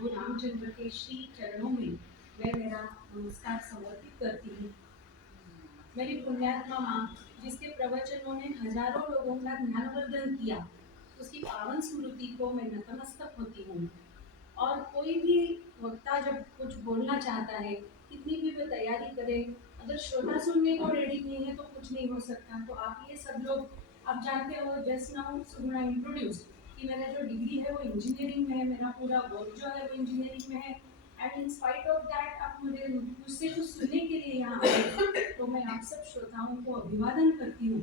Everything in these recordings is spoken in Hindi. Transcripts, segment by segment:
प्रभु रामचंद्र के श्री चरणों में मैं मेरा नमस्कार समर्पित करती हूँ। मेरी पुण्यात्मा माँ, जिसके प्रवचनों ने हजारों लोगों का ज्ञानवर्धन किया, उसकी पावन स्मृति को मैं नतमस्तक होती हूँ। और कोई भी वक्ता जब कुछ बोलना चाहता है, कितनी भी वो तैयारी करे, अगर श्रोता सुनने को रेडी नहीं है तो कुछ नहीं हो सकता। तो आप ये सब लोग, आप जानते हो, जस्ट नाउ सुना इंट्रोड्यूस कि मेरा जो डिग्री है वो इंजीनियरिंग में है, मेरा पूरा वर्क जो है वो इंजीनियरिंग में है। And in spite of that आप मुझे मुझसे कुछ सुनने के लिए यहाँ आए, तो मैं आप सब श्रोताओं को अभिवादन करती हूँ।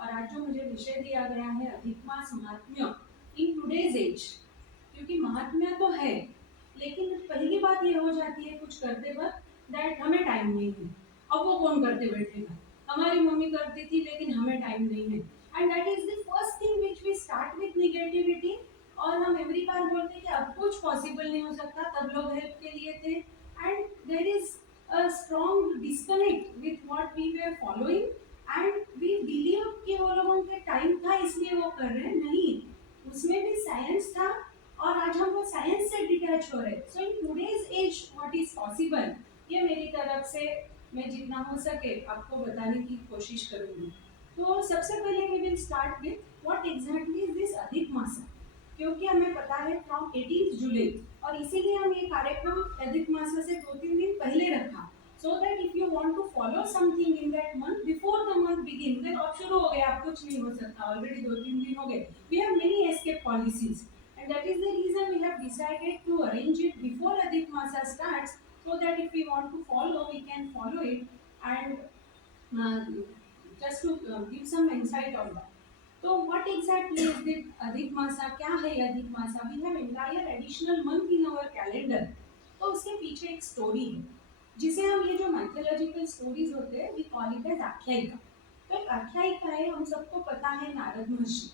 और आज जो मुझे विषय दिया गया है अधिक मास महात्म्य इन टुडेज एज, क्योंकि महात्म्य तो है, लेकिन पहली बात ये हो जाती है कुछ करते वक्त दैट हमें टाइम नहीं है। अब वो कौन करते बैठेगा, हमारी मम्मी करती थी लेकिन हमें टाइम नहीं है। And that is the first thing which we start with negativity. और हम एवरी बार बोलते हैं कि अब कुछ पॉसिबल नहीं हो सकता, तब लोग हेल्प के लिए थे। And there is a strong disconnect with what we were following, and we believe कि वो लोगों के टाइम था इसलिए वो कर रहे हैं। नहीं, उसमें भी साइंस था और आज हम वो साइंस से डिटैच हो रहे हैं। So in today's age what is possible, ये मेरी तरफ से मैं जितना हो सके आपको बताने की कोशिश करूंगी। तो सबसे पहले we will start with what exactly is this अधिक मास, क्योंकि हमें पता है फ्रॉम 18 जुलाई, और इसीलिए हम ये कार्यक्रम अधिक मास से 2-3 दिन पहले रखा, so that if you want to follow something in that month before the month begin, then अब शुरू हो गया, आप कुछ नहीं हो सकता, ऑलरेडी 2-3 दिन हो गए। we have many escape policies, and that is the reason we have decided to arrange it before Adhik Masa starts, so that if we want to follow we can follow it, and just to give some insight on that. तो what exactly is the अधिक मासा, क्या है अधिक मासा? We have entire additional month in our calendar। तो उसके पीछे एक स्टोरी है, जिसे हम ये जो माइथोलॉजिकल स्टोरीज होते हैं वी कॉल इट एज आख्यायिका। तो एक आख्यायिका है, हम सबको पता है नारद महर्षि।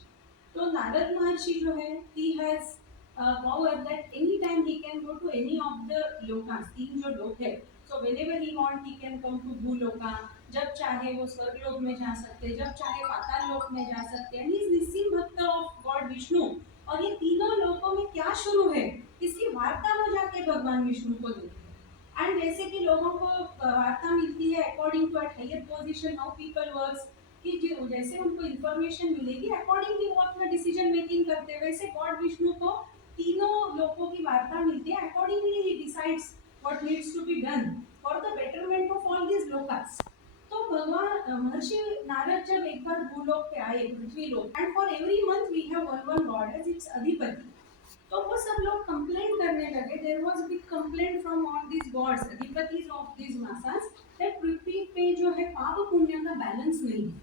तो नारद महर्षि जो है, he has power that any time he can go to any of the Lucas, तीन जो लोक है। So whenever he want he can come to भूलोका, जब चाहे वो स्वर्गलोक में जा सकते, जब चाहे पाताल लोक में जा सकते हैं। He is निस्सिम भक्त ऑफ गॉड विष्णु। और ये तीनों लोकों में क्या शुरू है, इसकी वार्ता में जाके भगवान विष्णु को देते हैं। एंड जैसे कि लोगों को वार्ता मिलती है according to a higher position, how people works, कि जैसे उनको इंफॉर्मेशन मिलेगी अकॉर्डिंगली वो अपना डिसीजन मेकिंग करते हैं, वैसे गॉड विष्णु को तीनों लोगों की वार्ता मिलती है। अकॉर्डिंगली ही decides what needs to be done for the betterment of all this लोकास। तो भगवान महर्षि नारद जब एक बार भूलोक पे आए, पृथ्वी लोक, and for every month we have one god as its अधिपति। तो वो सब लोग कंप्लेंट करने लगे, there was big complaint from all this gods, अधिपतिज ऑफ दिस मासास, दैट पृथ्वी पे जो है पाप पुण्य का बैलेंस नहीं है।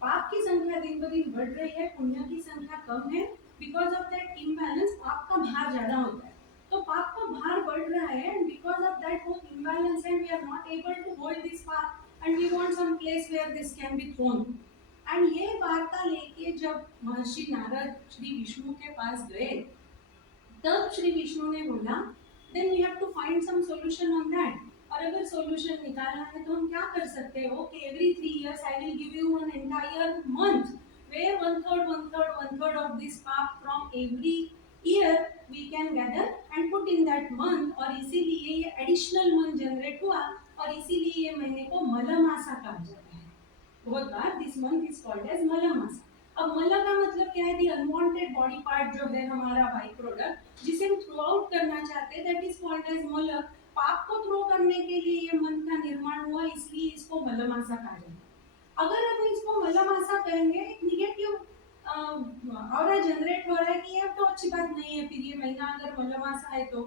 पाप की संख्या दिन ब दिन बढ़ रही है, पुण्य की संख्या कम है। बिकॉज ऑफ दैट इम्बैलेंस पाप का भार ज्यादा होता है। तो पाप का भार बढ़ रहा है, and because of that both imbalance and we are not able to hold this पाप, and we want some place where this can be thrown. And ये वार्ता लेके जब महर्षि नारद श्री विष्णु के पास गए, तब श्री विष्णु ने बोला then we have to find some solution on that. और अगर सॉल्यूशन निकालना है तो हम क्या कर सकते हैं? Okay, every 3 years I will give you an entire month where 1/3 of this पाप from every year we can gather and put in that month. और इसीलिए ये एडिशनल मंथ जनरेट हुआ, और इसीलिए ये महीने को मलमासा कहा जाता है। बहुत बार this month is called as मलमासा। अब मल का मतलब क्या है? दी अनवांटेड बॉडी पार्ट जो है हमारा बाई प्रोडक्ट, जिसे हम थ्रो आउट करना चाहते हैं, दैट इज कॉल्ड एज मल। पाप को थ्रो करने के लिए ये मन का निर्माण हुआ, इसलिए इसको मलमासा कहा जाता है। अगर हम इसको मलमासा कहेंगे, एक निगेटिव और जनरेट हो रहा है कि ये तो अच्छी बात नहीं है, फिर ये महीना अगर मलमासा है तो।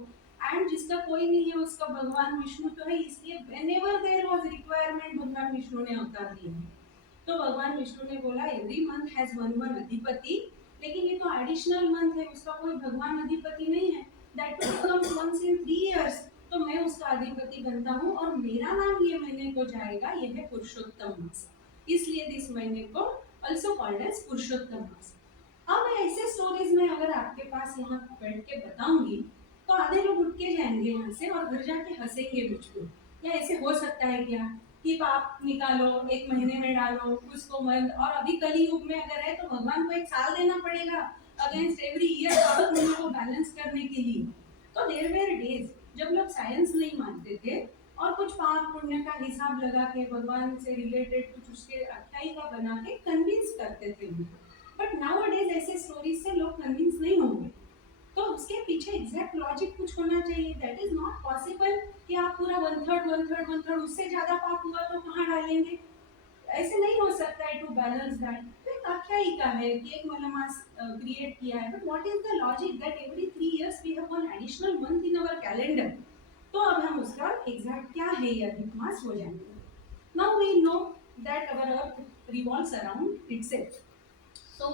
एंड जिसका कोई नहीं है उसका भगवान विष्णु तो है, इसलिए व्हेनेवर देयर वाज रिक्वायरमेंट भगवान विष्णु ने अवतार लिया। तो भगवान विष्णु ने बोला एवरी मंथ हैज वन अधिपति, लेकिन ये तो एडिशनल मंथ है, उसका कोई भगवान अधिपति नहीं है। That comes once in 3 years, तो मैं उसका अधिपति बनता हूँ, और मेरा नाम ये महीने को जाएगा, ये है पुरुषोत्तम मास। इसलिए इस महीने को ऑल्सो कॉल्ड एज पुरुषोत्तम मास। अब मैं ऐसे स्टोरीज में अगर आपके पास यहाँ बैठ के बताऊंगी तो आधे लोग उठ के जाएंगे यहाँ से और घर जाके हंसेंगे मुझको। या ऐसे हो सकता है क्या कि पाप निकालो, एक महीने में डालो उसको मंथ, और अभी कली युग में अगर है तो भगवान को 1 साल देना पड़ेगा अगेंस्ट एवरी ईयर पाप पुण्य को बैलेंस करने के लिए। तो तो देयर वेर डेज जब लोग साइंस नहीं मानते थे और कुछ पाप पुण्य का हिसाब लगा के भगवान से रिलेटेड कुछ उसके आख्यायिका बना के कन्विंस करते थे उनको। बट नाउ डेज ऐसे स्टोरीज से लोग कन्विंस नहीं होंगे, तो उसके पीछे एग्जैक्ट लॉजिक कुछ होना चाहिए। दैट इज नॉट पॉसिबल कि आप पूरा वन थर्ड उससे ज्यादा पाप हुआ तो कहाँ डालेंगे, ऐसे नहीं हो सकता है टू बैलेंस दैट। तो एक आख्यायिका है कि एक मलमास क्रिएट किया है, but what is the logic that every 3 years we have one additional month in our calendar. तो अब हम उसका एग्जैक्ट क्या है ये अधिक मास हो जाएंगे। Now we know that our earth revolves around itself. So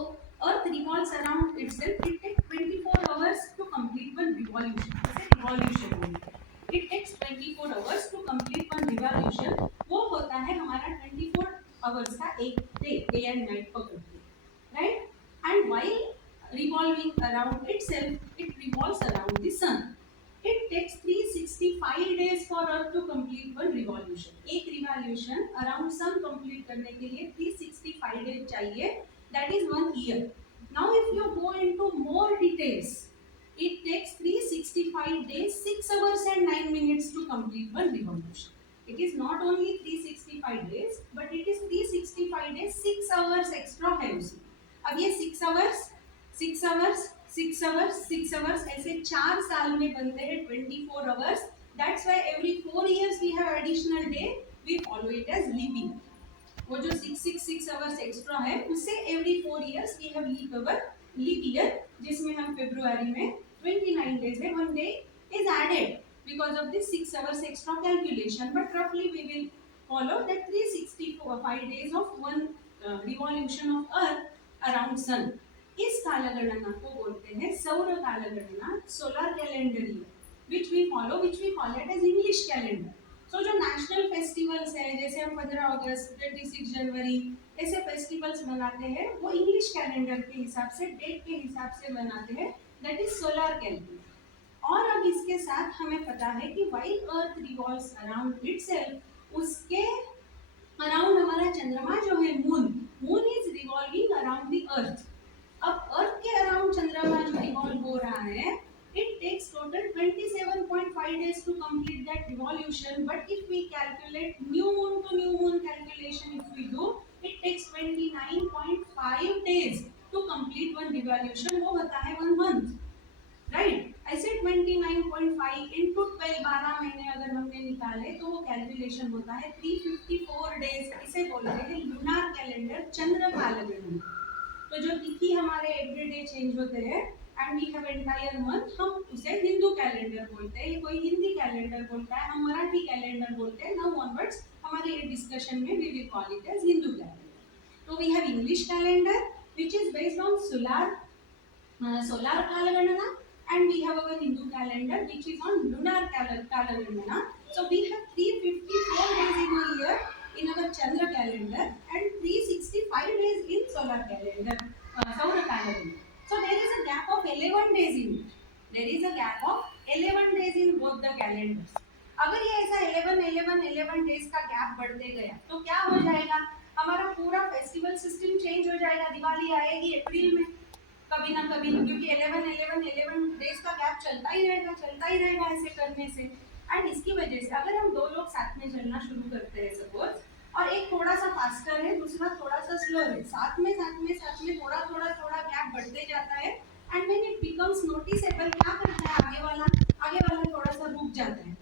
Earth revolves around itself. It takes 24 hours to complete one revolution. जैसे revolution होगी, it takes 24 hours to complete one revolution. वो होता है हमारा 24 hours का एक day and night पकड़ के, right? And while revolving around itself, it revolves around the sun. It takes 365 days for Earth to complete one revolution. एक revolution around sun complete करने के लिए 365 days चाहिए. That is 1 year. Now if you go into more details, it takes 365 days, 6 hours and 9 minutes to complete one revolution. It is not only 365 days, but it is 365 days, 6 hours extra है उसमें. अब ये 6 hours, 6 hours, 6 hours, 6 hours ऐसे 4 साल में बनते हैं 24 hours. That's why every 4 years we have additional day. We follow it as leap year. वो जो 666 आवर्स एक्स्ट्रा है उससे every 4 years we have leap year, जिसमें हम फरवरी में 29 डेज है, 1 day is added because of this 6 hours extra calculation. But रफली we will follow that 365 days of one revolution of earth around sun. इस कालगणना को बोलते हैं सौर कालगणना, solar calendar year, which we call it as English calendar. तो जो नेशनल फेस्टिवल्स है जैसे हम 15 अगस्त, 26 जनवरी ऐसे फेस्टिवल्स मनाते हैं वो इंग्लिश कैलेंडर के हिसाब से, डेट के हिसाब से मनाते हैं, दैट इज सोलर कैलेंडर. और अब इसके साथ हमें पता है कि व्हाइल अर्थ रिवॉल्व्स अराउंड इटसेल्फ, उसके अराउंड हमारा चंद्रमा जो है moon is revolving around the earth. अब अर्थ के अराउंड चंद्रमा जो रिवॉल्व हो रहा है, it takes total 27.5 days to complete that revolution. But if we calculate new moon to new moon calculation, if we do, it takes 29.5 days to complete one revolution. वो होता है 1 month, right? ऐसे 29.5 into 12, 12 महीने अगर हमने निकाले तो वो कैलकुलेशन होता है 354 डेज. इसे बोलते हैं लूनार कैलेंडर, चंद्र कालगणना. तो जो तिथि हमारे एवरीडे चेंज होते हैं and we have entire month, हम उसे हिंदू कैलेंडर बोलते हैं. कोई हिंदी कैलेंडर बोलता है, हम मराठी कैलेंडर बोलते हैं. नाउ ऑनवर्ड्स हमारे ये डिस्कशन में we will call it as Hindu calendar. तो we have English calendar which is based on solar कालगणना, and we have our Hindu calendar which is on lunar kalanana. So we have 354 days in a year in our Chandra calendar and 365 days in solar calendar, solar calendar. So there is a gap of 11 days in it. There is a gap of 11 days in both the calendars. अगर ये ऐसा 11 डेज का गैप बढ़ते गया तो क्या हो जाएगा, हमारा पूरा फेस्टिवल सिस्टम चेंज हो जाएगा. दिवाली आएगी अप्रैल में कभी ना कभी, क्योंकि 11 डेज का गैप चलता ही रहेगा ऐसे करने से. एंड इसकी वजह से अगर हम 2 लोग साथ में चलना शुरू करते हैं सपोज, और एक थोड़ा सा फास्टर है दूसरा थोड़ा सा स्लो है, साथ में थोड़ा गैप बढ़ते जाता है. And when it becomes noticeable, क्या करता है आगे वाला थोड़ा सा रुक जाता है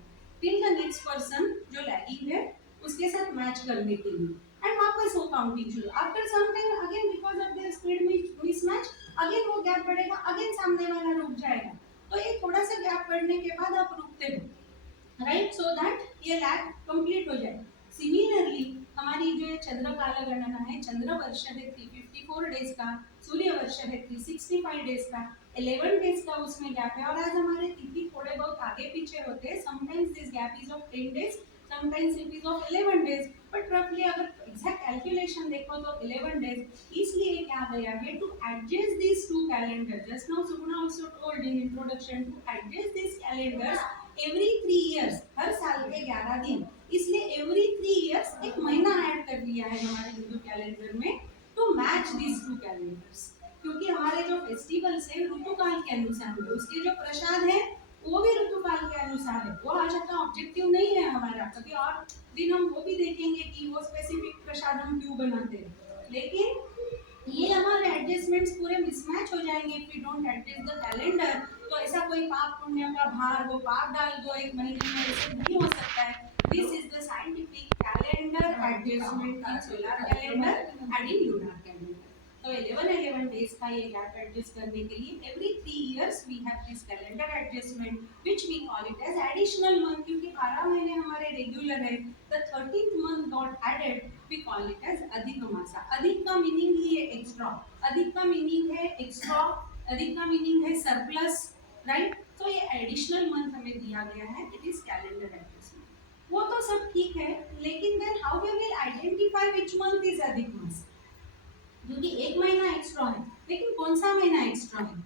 टिल द नेक्स्ट पर्सन जो लैगिंग है उसके साथ मैच करने के लिए, एंड वापस वो काउंटिंग शुरू. After some time again because of their speed mismatch again वो गैप बढ़ेगा, अगेन सामने वाला रुक जाएगा. तो ये थोड़ा सा गैप बढ़ने के बाद आप रुकते हो, राइट, सो दैट ये लैग कंप्लीट हो जाए. सिमिलरली हमारी जो चंद्र कालगणना है, चंद्र वर्ष है 354 डेज का, सूर्य वर्ष है 365 डेज का, 11 डेज का उसमें गैप है. और आज हमारे तिथि थोड़े बहुत आगे पीछे होते हैं. Sometimes this gap is of 10 days, sometimes it is of 11 days, but रफली अगर एग्जैक्ट कैलकुलेशन देखो तो 11 डेज. इसलिए क्या गया है to adjust this to calendar. Just now Suguna also told in introduction to adjust this calendars every 3 years, हर साल के 11 दिन. इसलिए एवरी 3 इयर्स एक महीना ऐड कर दिया है हमारे हिंदू कैलेंडर में to match this two calendars. क्योंकि हमारे जो फेस्टिवल्स है ऋतुकाल के अनुसार है, उसके जो प्रसाद है वो भी ऋतुकाल के अनुसार है, वो आज का ऑब्जेक्टिव नहीं है हमारा। कभी और दिन हम वो भी देखेंगे कि वो स्पेसिफिक प्रसाद हम क्यों बनाते हैं, लेकिन ये हमारे एडजस्टमेंट्स पूरे मिसमैच हो जाएंगे if we don't adjust the calendar. तो ऐसा कोई पाप पुण्य का भार वो पाप डाल दो एक महीने में, ऐसे नहीं हो सकता है। This is the scientific calendar adjustment in solar calendar and in lunar calendar. तो 11 डेज का ये गैप एडजस्ट करने के लिए every 3 years we have this calendar adjustment which we call it as additional month, क्योंकि 12 महीने हमारे रेगुलर है। The 13th month got added, we call it as अधिक मासा। अधिक का मीनिंग ही है एक्स्ट्रा, अधिक का मीनिंग है एक्स्ट्रा, अधिक का मीनिंग है सरप्लस, राइट। तो ये एडिशनल मंथ हमें दिया गया है, इट इज कैलेंडर एडजस्टमेंट। वो तो सब ठीक है, लेकिन then how we will identify which month is अधिक मास, क्योंकि एक महीना एक्स्ट्रा है, लेकिन कौन सा महीना एक्स्ट्रा है।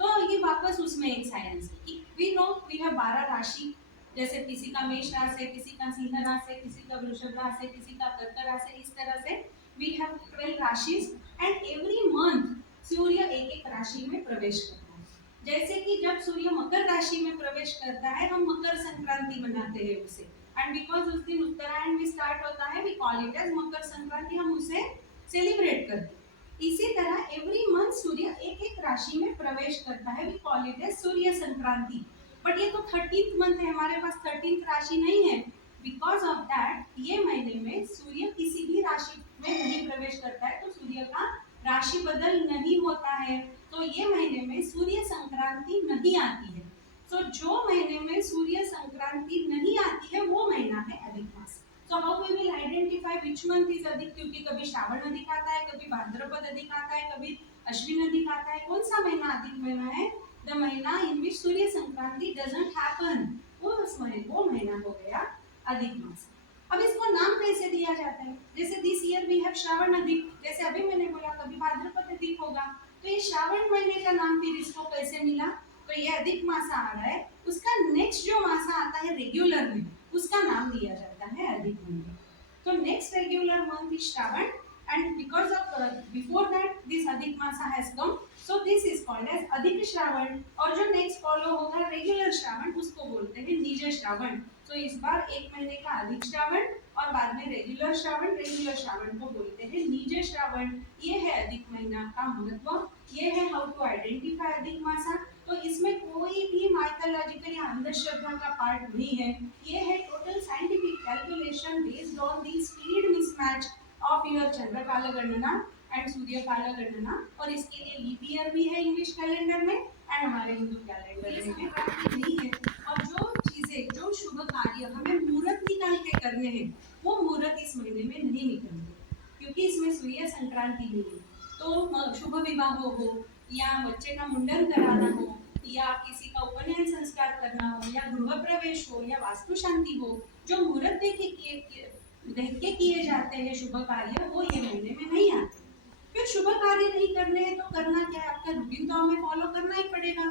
तो ये वापस उसमें एक साइंस है कि वी नो वी हैव 12 राशि, जैसे किसी का मेष राशि है, किसी का सिंह राशि है, किसी का वृषभ राशि है, किसी का कर्क राशि है, इस तरह से वी हैव 12 राशिज एंड एवरी मंथ सूर्य एक एक राशि में प्रवेश करता है। जैसे कि जब सूर्य मकर राशि में प्रवेश करता है, हम मकर संक्रांति मनाते हैं उसे, एंड बिकॉज उस दिन उत्तरायण भी स्टार्ट होता है, we call it as Makar Sankranti, हम उसे सेलिब्रेट करते हैं। इसी तरह एवरी मंथ सूर्य एक एक राशि में प्रवेश करता है, वी कॉल इट एज सूर्य संक्रांति। बट ये तो 13th मंथ है, हमारे पास 13th राशि नहीं है। बिकॉज ऑफ दैट ये महीने में सूर्य किसी भी राशि में नहीं प्रवेश करता है, तो सूर्य का राशि बदल नहीं होता है। तो ये महीने में सूर्य संक्रांति नहीं आती है। तो जो महीने में सूर्य संक्रांति नहीं आती है वो महीना है अधिक मास। So how we will identify which month is अधिक, क्योंकि कभी श्रावण अधिक आता है, कभी भाद्रपद अधिक आता है, कभी अश्विन अधिक आता है। कौन सा महीना अधिक महीना है? द महीना इन विच सूर्य संक्रांति डजंट हैपन, वो महीना हो गया अधिक मास। अब इसको नाम कैसे दिया जाता है? जैसे this year we have Shravan अधिक, जैसे अभी मैंने बोला कभी भाद्रपद अधिक होगा, तो ये श्रावण महीने का नाम फिर इसको कैसे मिला? तो ये अधिक मासा आ रहा है, उसका नेक्स्ट जो मासा आता है रेगुलर में, उसका नाम दिया जाता है अधिक महीने। तो next regular month is Shravan, and because of before that this अधिक मासा has come, so this is called as अधिक श्रावण। और जो नेक्स्ट फॉलो होगा रेगुलर श्रावण, उसको बोलते हैं निज श्रावण। तो इस बार एक महीने का अधिक श्रावण और बाद में रेगुलर श्रावण को बोलते हैं निज श्रावण। ये है अधिक महीना का महत्व, ये है हाउ टू आइडेंटिफाई अधिक मासा। तो इसमें कोई भी माइथोलॉजिकल या अंधश्रद्धा का पार्ट नहीं है, ये है total scientific calculation based on the speed mismatch of your चंद्रकाल गणना एंड सूर्यकाल गणना। और इसके लिए लीप ईयर भी है इंग्लिश कैलेंडर में एंड हमारे हिंदू कैलेंडर में नहीं है। और जो चीजें, जो शुभ कार्य हमें मुहूर्त निकाल के करने हैं, वो मुहूर्त इस महीने में नहीं निकलते, क्योंकि इसमें सूर्य संक्रांति नहीं है। तो शुभ विवाह हो, या बच्चे का मुंडन कराना हो, या किसी का उपनयन संस्कार करना हो, या गृह प्रवेश हो, या वास्तु शांति हो, जो मुहूर्त देख के किए जाते हैं शुभ कार्य, वो ये महीने में नहीं आते। फिर शुभ कार्य नहीं करने हैं तो करना क्या है? आपका रूटीन तो हमें फॉलो करना ही पड़ेगा।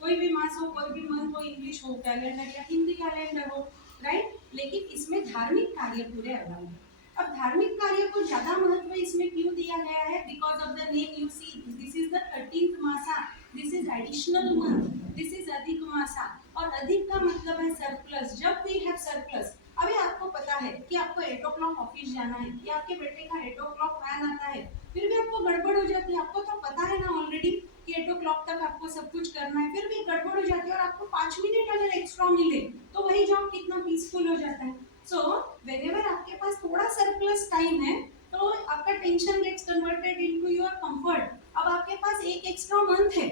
कोई भी मास हो, कोई भी मंथ हो, इंग्लिश हो कैलेंडर या हिंदी कैलेंडर हो, राइट। लेकिन इसमें धार्मिक कार्य पूरे अलाउ है। अब धार्मिक कार्य को ज्यादा महत्व इसमें क्यों दिया गया है? Because of the name you see, this is the 13th मासा, this is additional month, this is अधिक मासा। और अधिक का मतलब है सरप्लस। जब वी हैव सरप्लस, अभी आपको पता है कि आपको 8 o'clock ऑफिस जाना है, या आपके बेटे का 8 o'clock वैन आता है, फिर भी आपको गड़बड़ हो जाती है। आपको तो पता है ना ऑलरेडी कि 8 o'clock तक आपको सब कुछ करना है, फिर भी गड़बड़ हो जाती है और आपको 5 मिनट अगर एक्स्ट्रा मिले तो वही जॉब कितना पीसफुल हो जाता है। सो व्हेनेवर आपके पास थोड़ा सरप्लस टाइम है, तो आपका tension gets converted into your comfort. अब आपके पास एक एक्स्ट्रा मंथ है,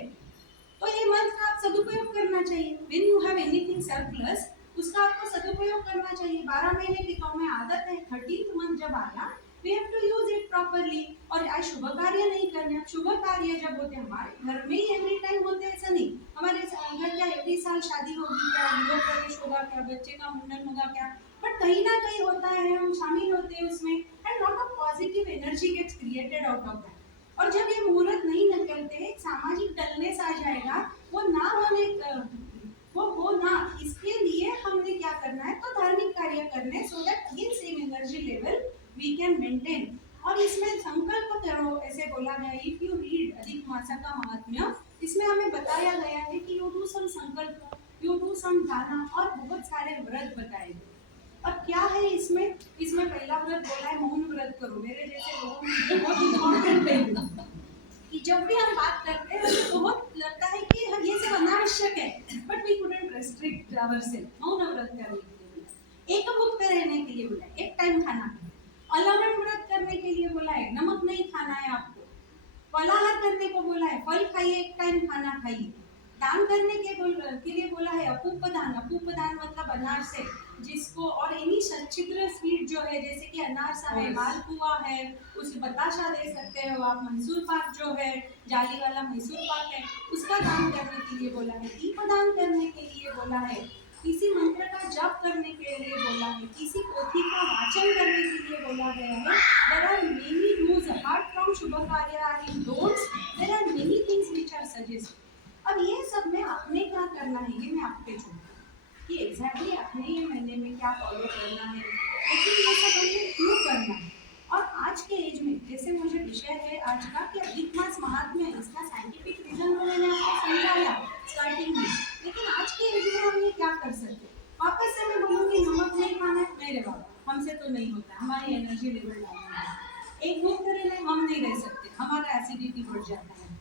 तो ये मंथ का आप सदुपयोग करना चाहिए। When you have anything surplus, उसका आपको सदुपयोग करना चाहिए। 12 महीने की तो हमें आदत है, 13th मंथ जब आया we have to use it properly. और आज शुभ कार्य नहीं करने, शुभ कार्य जब होते हैं हमारे घर में ही एवरी टाइम होते हैं, ऐसा नहीं। हमारे घर क्या एवरी साल शादी होगी क्या, गृह प्रवेश होगा क्या, बच्चे का मुंडन होगा क्या, बट कहीं ना कहीं होता है, हम शामिल होते हैं उसमें, and lot of positive energy gets created out of that. और जब ये मुहूर्त नहीं निकलते, एक सामाजिक डलनेस आ जाएगा, वो ना होने वो हो ना, इसके लिए हमने क्या करना है? तो धार्मिक कार्य करने, so that again same energy level we can maintain. और इसमें संकल्प करो, ऐसे बोला गया, इफ यू रीड अधिक मासा का महात्म्य, इसमें हमें बताया गया है कि यू डू सम संकल्प। यू डू सम दाना, और बहुत सारे व्रत बताए गए। अब क्या है इसमें पहला व्रत बोला है मौन व्रत करो। मेरे जैसे लोगों में बहुत इम्पोर्टेंट है कि जब भी हम बात करते हैं तो बहुत लगता है कि ये सब अनावश्यक है, but we couldn't restrict ourselves. मौन व्रत करने के लिए बोला, एक भूख पे रहने के लिए बोला, एक टाइम खाना, अलावन व्रत करने के लिए बोला है, नमक नहीं खाना है आपको, फलाहार करने को बोला है, फल खाइए, एक टाइम खाना खाइए, दान करने के लिए बोला है अपूपदान। अपूपदान मतलब अनार से जिसको, और इन्हीं सच्चिद्र स्वीट जो है जैसे कि अनारसा है, मालपुआ है, उसे बताशा दे सकते हो आप, मैसूर पाक जो है, जाली वाला मैसूर पाक है, उसका दान करने के लिए बोला है, दीपदान करने के लिए बोला है, किसी मंत्र का जप करने के लिए बोला है, किसी पोथी का वाचन करने के लिए बोला गया है। There are many do's apart from शुभ कार्य are in don'ts. There are many things which are suggested. अब ये सब में आपने क्या करना है ये मैं आप पे छोड़ूंगी कि एग्जैक्टली आपने ये महीने में क्या फॉलो करना है, लेकिन ये सब हमने क्यों करना है। और आज के एज में जैसे मुझे विषय है आज का कि अधिक मास महात्म्य, इसका साइंटिफिक रीजन मैंने आपको समझाया स्टार्टिंग में, लेकिन आज के एज में हम ये क्या कर सकते। वापस से मैं बोलूँगी नमक नहीं खाना है, मेरे बाबा हमसे तो नहीं होता, हमारी एनर्जी लेवल डाउन है, एक भूख करे हम नहीं रह सकते, हमारा एसिडिटी बढ़ जाता है,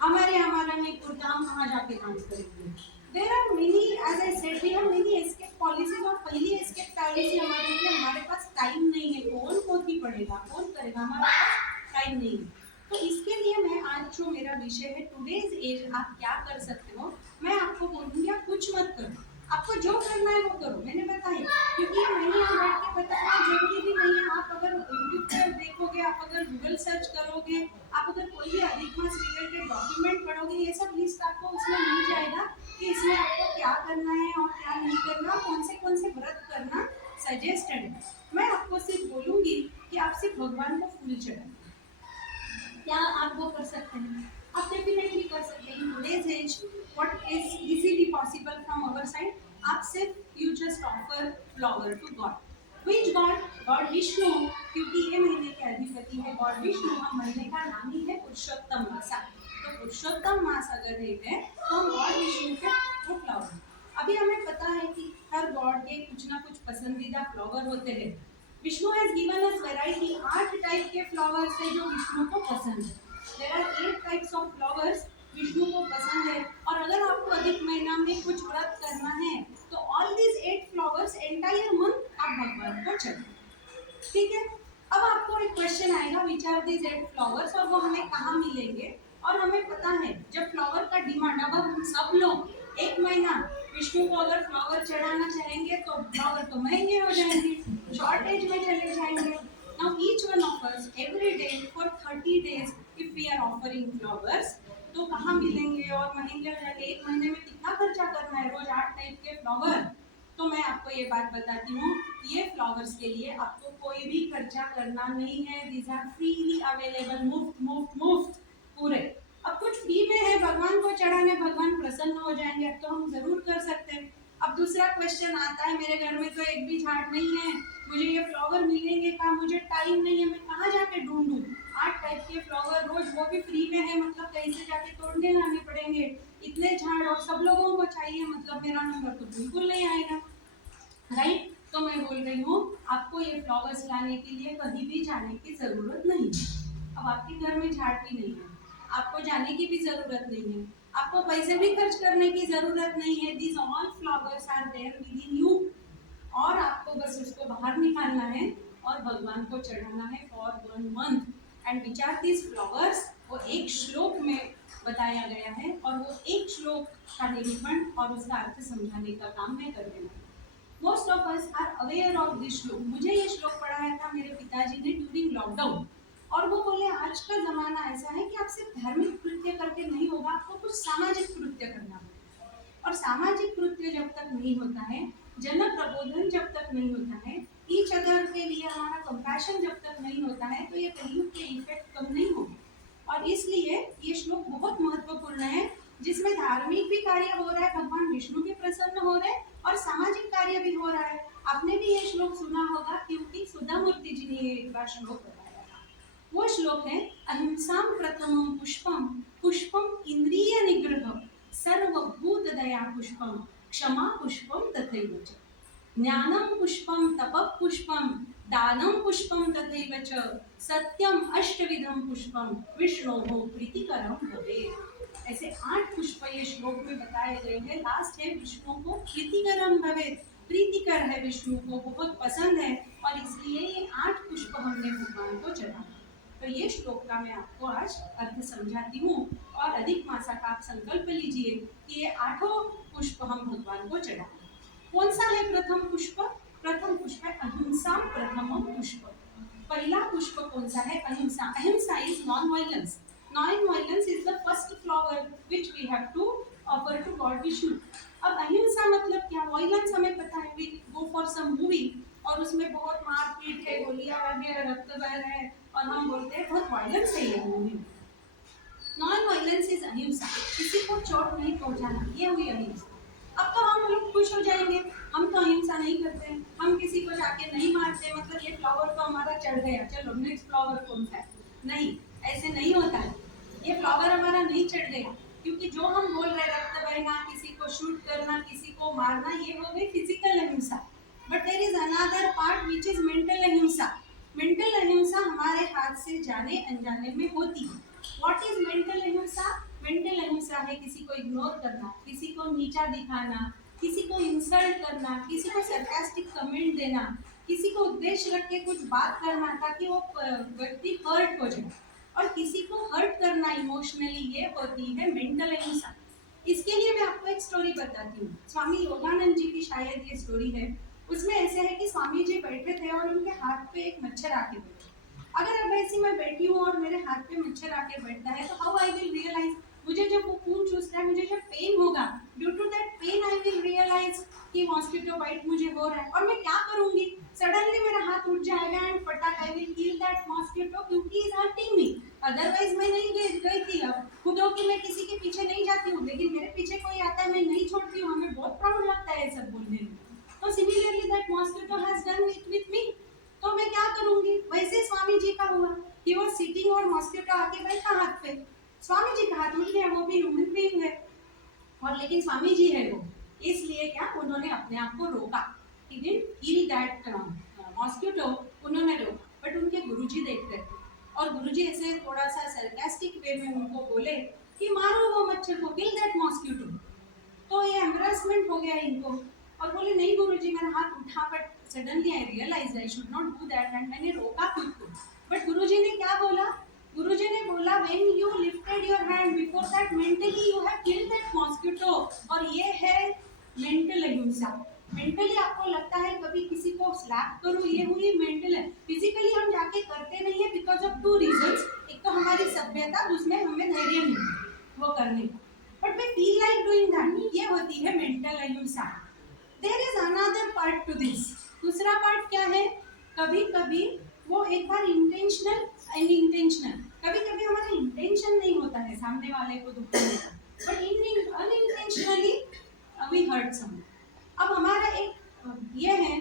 हमारा नहीं पुरता, हम कहाँ जाके काम करेंगे। There are many, as I said, we have many escape policies, और पहली escape policy हमारे लिए हमारे पास टाइम नहीं है, कौन पोथी पढ़ेगा, कौन करेगा, हमारे पास टाइम नहीं है। तो इसके लिए मैं आज जो मेरा विषय है टुडेज एज, आप क्या कर सकते हो, मैं आपको बोलूँगी आप कुछ मत करो, आपको जो करना है वो करो, मैंने बताया, क्योंकि मैंने यहाँ बैठ के बताना जरूरी भी नहीं है। आप अगर यूट्यूब पर देखोगे, आप अगर गूगल सर्च करोगे, आप अगर कोई भी अधिक मास रिलेटेड डॉक्यूमेंट पढ़ोगे, ये सब लिस्ट आपको उसमें मिल जाएगा कि इसमें आपको क्या करना है और क्या नहीं करना, कौन से व्रत करना सजेस्टेड है। मैं आपको सिर्फ बोलूँगी कि आप सिर्फ भगवान को फूल चढ़ाएं, क्या आप वो कर सकते हैं, आप डेफिनेटली कर सकते हैं। Today's age what is easily possible from our side, आप सिर्फ you just offer flower to God. Which God? God Vishnu, क्योंकि ये महीने के अधिपति है गॉड विष्णु, हम महीने का नाम ही है पुरुषोत्तम मास। तो पुरुषोत्तम मास अगर है तो हम गॉड विष्णु के वो फ्लावर। अभी हमें पता है कि हर गॉड के कुछ ना कुछ पसंदीदा फ्लावर होते हैं। Vishnu has given us variety, 8 type के फ्लावर्स है जो विष्णु को पसंद है। There are 8 types of flowers Vishnu को पसंद है। और अगर आपको अधिक महीना में कुछ व्रत करना है तो all these 8 flowers entire month आप भगवान को चढ़ाएं, ठीक है। अब आपको एक क्वेश्चन आएगा, विच आर दीज 8 फ्लावर्स, और वो हमें कहाँ मिलेंगे। और हमें पता है जब फ्लावर का डिमांड, अब हम सब लोग एक महीना विष्णु को अगर फ्लावर चढ़ाना चाहेंगे तो फ्लावर तो महंगे हो जाएंगे, शॉर्टेज में चले जाएंगे। Now each one of us every day for 30 days if we are offering flowers, तो कहाँ मिलेंगे और महंगे हो जाएंगे। एक महीने में कितना खर्चा करना है, रोज 8 टाइप के फ्लावर। तो मैं आपको ये बात बताती हूँ, ये फ्लावर्स के लिए आपको कोई भी खर्चा करना नहीं है, दीज आर फ्रीली अवेलेबल, मुफ्त मुफ्त मुफ्त पूरे। अब कुछ फ्री में है, भगवान को चढ़ाने, भगवान प्रसन्न हो जाएंगे, अब तो हम जरूर कर सकते हैं। अब दूसरा क्वेश्चन आता है, मेरे घर में तो एक भी झाड़ नहीं है, मुझे ये फ्लावर मिलेंगे कहाँ, मुझे टाइम नहीं है, मैं कहाँ जाके ढूंढूं 8 टाइप के फ्लावर रोज, वो भी फ्री में है, मतलब कहीं से जाके तोड़ने लाने पड़ेंगे इतने झाड़, और सब लोगों को चाहिए, मतलब मेरा नंबर तो बिल्कुल नहीं आएगा, राइट। तो मैं बोल रही हूँ आपको ये फ्लावर्स लाने के लिए कहीं भी जाने की जरूरत नहीं है। अब आपके घर में झाड़ भी नहीं है, आपको जाने की भी जरूरत नहीं है, आपको पैसे भी खर्च करने की जरूरत नहीं है। These all flowers are there within you, और आपको बस उसको बाहर निकालना है और भगवान को चढ़ाना है for 1 month। And which are these flowers, वो एक श्लोक में बताया गया है, और वो एक श्लोक का निरूपण और उसका अर्थ समझाने का काम मैं कर रही हूँ। Most of us are aware of this श्लोक। मुझे ये श्लोक पढ़ाया था मेरे पिताजी ने ड्यूरिंग लॉकडाउन, और वो बोले आज का जमाना ऐसा है कि आप सिर्फ धार्मिक कृत्य करके नहीं होगा, आपको कुछ सामाजिक कृत्य करना होगा। और सामाजिक कृत्य जब तक नहीं होता है, जन प्रबोधन जब तक नहीं होता है, ईच अदर के लिए हमारा कंपैशन जब तक नहीं होता है, तो ये कलयुग के इफेक्ट कम नहीं होंगे। और इसलिए ये श्लोक बहुत महत्वपूर्ण है, जिसमें धार्मिक भी कार्य हो रहा है, भगवान विष्णु भी प्रसन्न हो रहे हैं, और सामाजिक कार्य भी हो रहा है। आपने भी ये श्लोक सुना होगा, क्योंकि सुधा मूर्ति जी ने ये एक बार श्लोक बताया था। वो श्लोक है, अहिंसा प्रथमं पुष्पम, पुष्पम इंद्रिय निग्रह, सर्वभूत दया पुष्पम, क्षमा पुष्पम तथैव च, ज्ञानं पुष्पम तपः पुष्पम दानं पुष्पम तथैव च, सत्यम अष्टविधम पुष्पम विष्णोः प्रीतिकरम भवेत्। ऐसे 8 पुष्प ये श्लोक में बताए गए हैं। लास्ट है विष्णु को प्रीतिकरम भवेत्, प्रीतिकर है, विष्णु को बहुत पसंद है, और इसलिए ये 8 पुष्प हमने भगवान को चढ़ाए। तो ये श्लोक का मैं आपको आज अर्थ समझाती हूँ, और अधिक मासा का आप संकल्प लीजिए कि ये 8 पुष्प हम भगवान को चढ़ाएं। कौन सा है प्रथम पुष्प? प्रथम पुष्प है अहिंसा प्रथम पुष्प। पहला पुष्प कौन सा है? अहिंसा। अहिंसा is non violence. Non violence is the first flower which we have to offer to God Vishnu. अब अहिंसा मतलब क्या? वायलेंस हमें पता है, we go for some movie और उसमें बहुत मारपीट है, गोलियां वगैरह, रक्त बह रहा है, और हम बोलते हैं बहुत वायलेंस है ये मूवी। नॉन वायलेंस इज अहिंसा, किसी को चोट नहीं पहुंचाना, ये हुई अहिंसा। अब तो हम लोग खुश हो जाएंगे, हम तो अहिंसा नहीं करते, हम किसी को जाके नहीं मारते, मतलब ये फ्लावर तो हमारा चढ़ गया, चलो नेक्स्ट फ्लावर कौन सा है? नहीं, ऐसे नहीं होता है। ये फ्लावर हमारा नहीं चढ़ गया, क्योंकि जो हम बोल रहे रक्त बहना, किसी को शूट करना, किसी को मारना, ये हो गई फिजिकल अहिंसा। But there is another part which is mental अहिंसा। मेंटल अहिंसा हमारे हाथ से जाने अनजाने में होती है। व्हाट इज मेंटल अहिंसा? मेंटल अहिंसा है किसी को इग्नोर करना, किसी को नीचा दिखाना, किसी को इंसल्ट करना, किसी को सरकास्टिक कमेंट देना, किसी को उद्देश्य रख के कुछ बात करना ताकि वो व्यक्ति हर्ट हो जाए, और किसी को हर्ट करना इमोशनली, ये होती है मेंटल अहिंसा। इसके लिए मैं आपको एक स्टोरी बताती हूँ। स्वामी योगानंद जी की शायद ये स्टोरी है। उसमें ऐसे है कि स्वामी जी बैठे थे और उनके हाथ पे एक मच्छर आके बैठा। अगर अब ऐसी मैं बैठी हूँ और मेरे हाथ पे मच्छर आके बैठता है, तो हाउ आई विल रियलाइज, मुझे जब वो खून चूस रहा है, मुझे जब पेन होगा, due to that pain I will realize कि मॉस्किटो बाइट मुझे हो रहा है, और मैं क्या करूंगी? सडनली मेरा हाथ उठ जाएगा एंड फटाक I will kill that mosquito, क्योंकि इज हर्टिंग मी। अदरवाइज मैं नहीं गई थी। अब खुद हो कि मैं किसी के पीछे नहीं जाती हूँ, लेकिन मेरे पीछे कोई आता है, मैं नहीं छोड़ती हूँ, हमें बहुत प्राउड लगता है ये सब बोलने में। तो similarly that mosquito has done it with me, तो मैं क्या करूंगी? वैसे स्वामी जी का हुआ, ही वाज सिटिंग और मॉस्किटो आके बैठा हाथ पे। स्वामी जी का हाथ उठ गया, वो भी ह्यूमन बीइंग है, और लेकिन स्वामी जी है वो, इसलिए क्या उन्होंने अपने आप को रोका, he didn't kill that mosquito, उन्होंने रोका। बट उनके गुरुजी देख रहे थे, और गुरुजी ऐसे थोड़ा सा सरकास्टिक वे में उनको बोले कि मारो वो मच्छर को, किल दैट मॉस्किटो। तो ये एम्बरेसमेंट हो गया इनको, और बोले नहीं गुरुजी मेरा हाथ उठा, but suddenly I realize I should not do that, and मैंने रोका खुद को। बट गुरुजी ने क्या बोला? गुरुजी ने बोला when you lifted your hand before that mentally you have killed that mosquito. और ये है मेंटल अहिंसा। मेंटली आपको लगता है कभी किसी को स्लैप करूं, ये हुई मेंटल है। फिजिकली हम जाके करते नहीं है बिकॉज ऑफ 2 रीजंस। एक तो हमारी सभ्यता, दूसरे हमें धैर्य नहीं है वो करने का, but we feel like doing that, ये होती है मेंटल अहिंसा। There is another part to this. दूसरा पार्ट क्या है? कभी कभी वो एक बार इंटेंशनल एंड इंटेंशनल, कभी कभी हमारा इंटेंशन नहीं होता है सामने वाले को दुखाने का, but unintentionally we hurt someone. अब हमारा एक ये है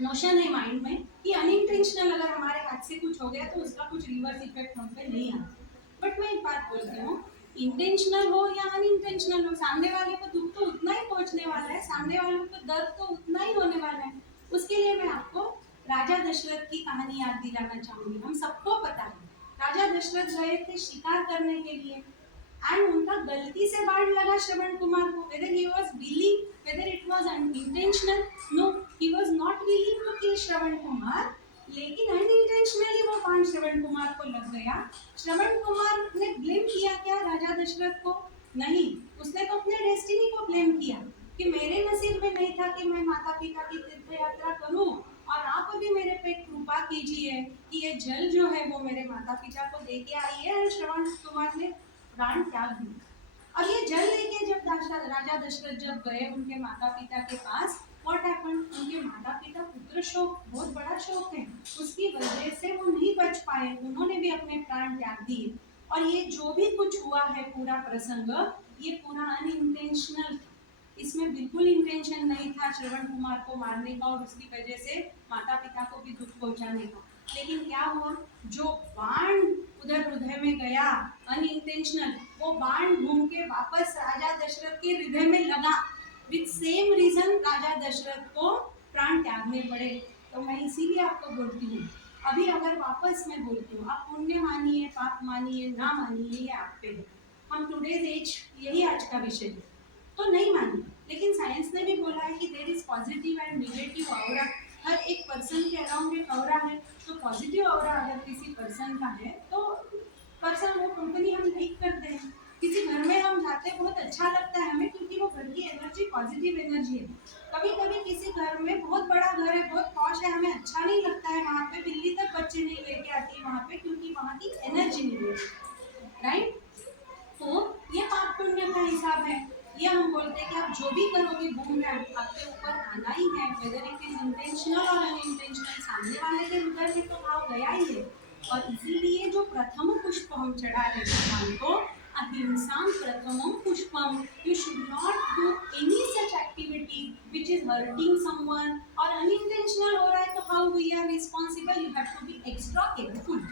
नोशन है माइंड में कि अनइंटेंशनल अगर हमारे हाथ से कुछ हो गया तो उसका कुछ रिवर्स इफेक्ट हम पे नहीं आता। बट मैं एक बात बोलती हूँ, इंटेंशनल हो या अनइंटेंशनल हो, सामने वाले को दुख तो उतना ही पहुंचने वाला है, सामने वाले को दर्द तो उतना ही होने वाला है। उसके लिए मैं आपको राजा दशरथ की कहानी याद दिलाना चाहूंगी। हम सबको पता है राजा दशरथ गए थे शिकार करने के लिए, एंड उनका गलती से बाण लगा श्रवण कुमार को। whether he was willing, whether it was unintentional, no, he was not willing to kill Shravan Kumar, लेकिन अनइंटेंशनली वो बाण श्रवण कुमार को लग गया। श्रवण कुमार ने ब्लेम किया क्या राजा दशरथ को? नहीं, उसने तो अपने डेस्टिनी को ब्लेम किया कि मेरे नसीब में नहीं था कि मैं माता पिता की तीर्थ यात्रा करूं, और आप अभी मेरे पे कृपा कीजिए कि ये जल जो है वो मेरे माता पिता को दे के आई है। श्रवण कुमार ने प्राण त्याग दिया। अब ये जल लेके जब राजा दशरथ जब गए उनके माता पिता के पास, व्हाट हैपेंड? उनके माता पिता पुत्र शोक बहुत बड़ा शोक है, उसकी वजह से वो नहीं बच पाए, उन्होंने भी अपने प्राण त्याग दिए। और ये जो भी कुछ हुआ है पूरा प्रसंग, ये पूरा अनइंटेंशनल, इसमें बिल्कुल इंटेंशन नहीं था श्रवण कुमार को मारने का और उसकी वजह से माता पिता को भी दुख पहुंचाने का। लेकिन क्या हुआ? जो बाण उधर हृदय में गया अनइंटेंशनल, वो बाण घूम के वापस राजा दशरथ के हृदय में लगा। विद सेम रीजन राजा दशरथ को प्राण त्यागने पड़े। तो मैं इसीलिए आपको बोलती हूँ, अभी अगर वापस मैं बोलती हूँ, आप पुण्य मानिए पाप मानिए ना मानिए ये आप पे है। हम टुडेज एज यही आज का विषय है, तो नहीं मानिए, लेकिन साइंस ने भी बोला है कि there is positive and negative aura. हर एक पर्सन के अराउंड एक ऑरा है, तो पॉजिटिव ऑरा अगर किसी पर्सन का है तो पर्सन वो कंपनी हम लाइक करते हैं। किसी घर में हम जाते हैं बहुत अच्छा लगता है हमें, क्योंकि वो घर की एनर्जी पॉजिटिव एनर्जी है। कभी कभी किसी घर में बहुत बड़ा घर है, बहुत पॉश है, हमें अच्छा नहीं लगता है, वहाँ पे बिल्ली तक बच्चे नहीं लेके आती है वहाँ पे, क्योंकि वहाँ की एनर्जी नहीं है, राइट। तो ये पाप पुण्य का हिसाब है। ये हम बोलते हैं कि आप जो भी करोगे बूमरैंग आपके ऊपर आना ही है, वेदर इट इज इंटेंशनल और अनइंटेंशनल, सामने वाले के उधर में तो भाव गया ही है। और इसीलिए जो प्रथम पुष्प हम चढ़ा रहे भगवान को, अहिंसा प्रथमम पुष्पम, you should not do any such activity which is hurting someone, और अनइंटेंशनल हो रहा है तो how we are responsible, you have to be extra careful.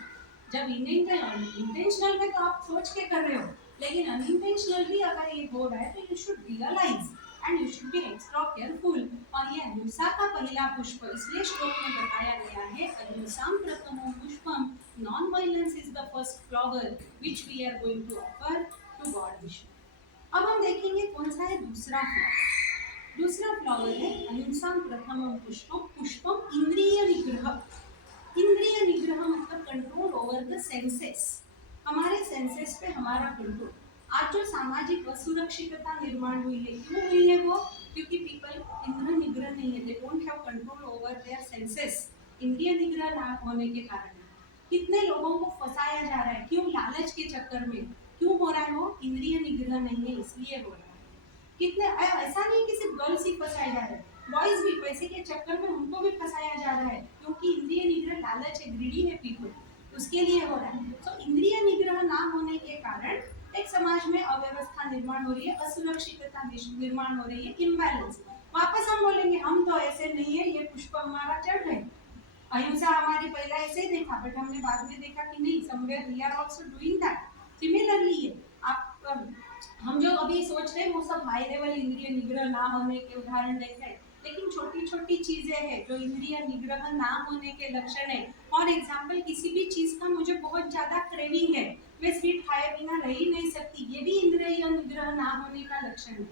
जब इंटेंशनल में तो आप सोच के कर रहे हो, लेकिन अनइंटेंशनली अगर ये हो रहा है तो you should realize and you should be extra careful. और ये अहिंसा का पहला पुष्प इसलिए श्लोक में बताया गया है, अहिंसा प्रथमो पुष्पम, non violence is the first flower which we are going to offer to God Vishnu. अब हम देखेंगे कौन सा है दूसरा फ्लावर। दूसरा फ्लावर है अहिंसा प्रथमम पुष्पम, पुष्पम इंद्रिय निग्रह। इंद्रिय निग्रह मतलब कंट्रोल ओवर द सेंसेस, हमारे सेंसेस पे हमारा कंट्रोल। आज जो सामाजिक असुरक्षितता निर्माण हुई है, क्यों हुई है वो, क्योंकि पीपल इंद्रिय निग्रह नहीं है, they don't have control over their senses. इंद्रिय निग्रह ना होने के कारण कितने लोगों को फंसाया जा रहा है, क्यों, लालच के चक्कर में। क्यों हो रहा है वो, इंद्रिय निग्रह नहीं है इसलिए हो रहा है। कितने ऐसा नहीं कि सिर्फ गर्ल्स ही फंसाए जा रहे हैं, बॉयज भी पैसे के चक्कर में उनको भी फंसाया जा रहा है, क्योंकि इंद्रिय निग्रह लालच है, ग्रीडी है पीपल, उसके लिए हो रहा है। तो इंद्रिय निग्रह ना होने के कारण एक समाज में अव्यवस्था निर्माण हो रही है, असुरक्षितता निर्माण हो रही है, इम्बैलेंस। वापस हम बोलेंगे हम तो ऐसे नहीं है, ये पुष्प हमारा चढ़ गए, अहिंसा हमारी पहले ऐसे ही देखा, बट हमने बाद में देखा कि नहीं, somewhere we are also doing that. Similarly है आप हम जो अभी सोच रहे हैं वो सब हाई लेवल इंद्रिय निग्रह ना होने के उदाहरण देख रहे हैं, लेकिन छोटी छोटी चीजें हैं जो इंद्रिय निग्रह ना होने के लक्षण है। फॉर एग्जाम्पल किसी भी चीज का मुझे बहुत ज्यादा क्रेविंग है, मैं स्वीट खाए बिना रह ही नहीं सकती, ये भी इंद्रिय निग्रह ना होने का लक्षण है।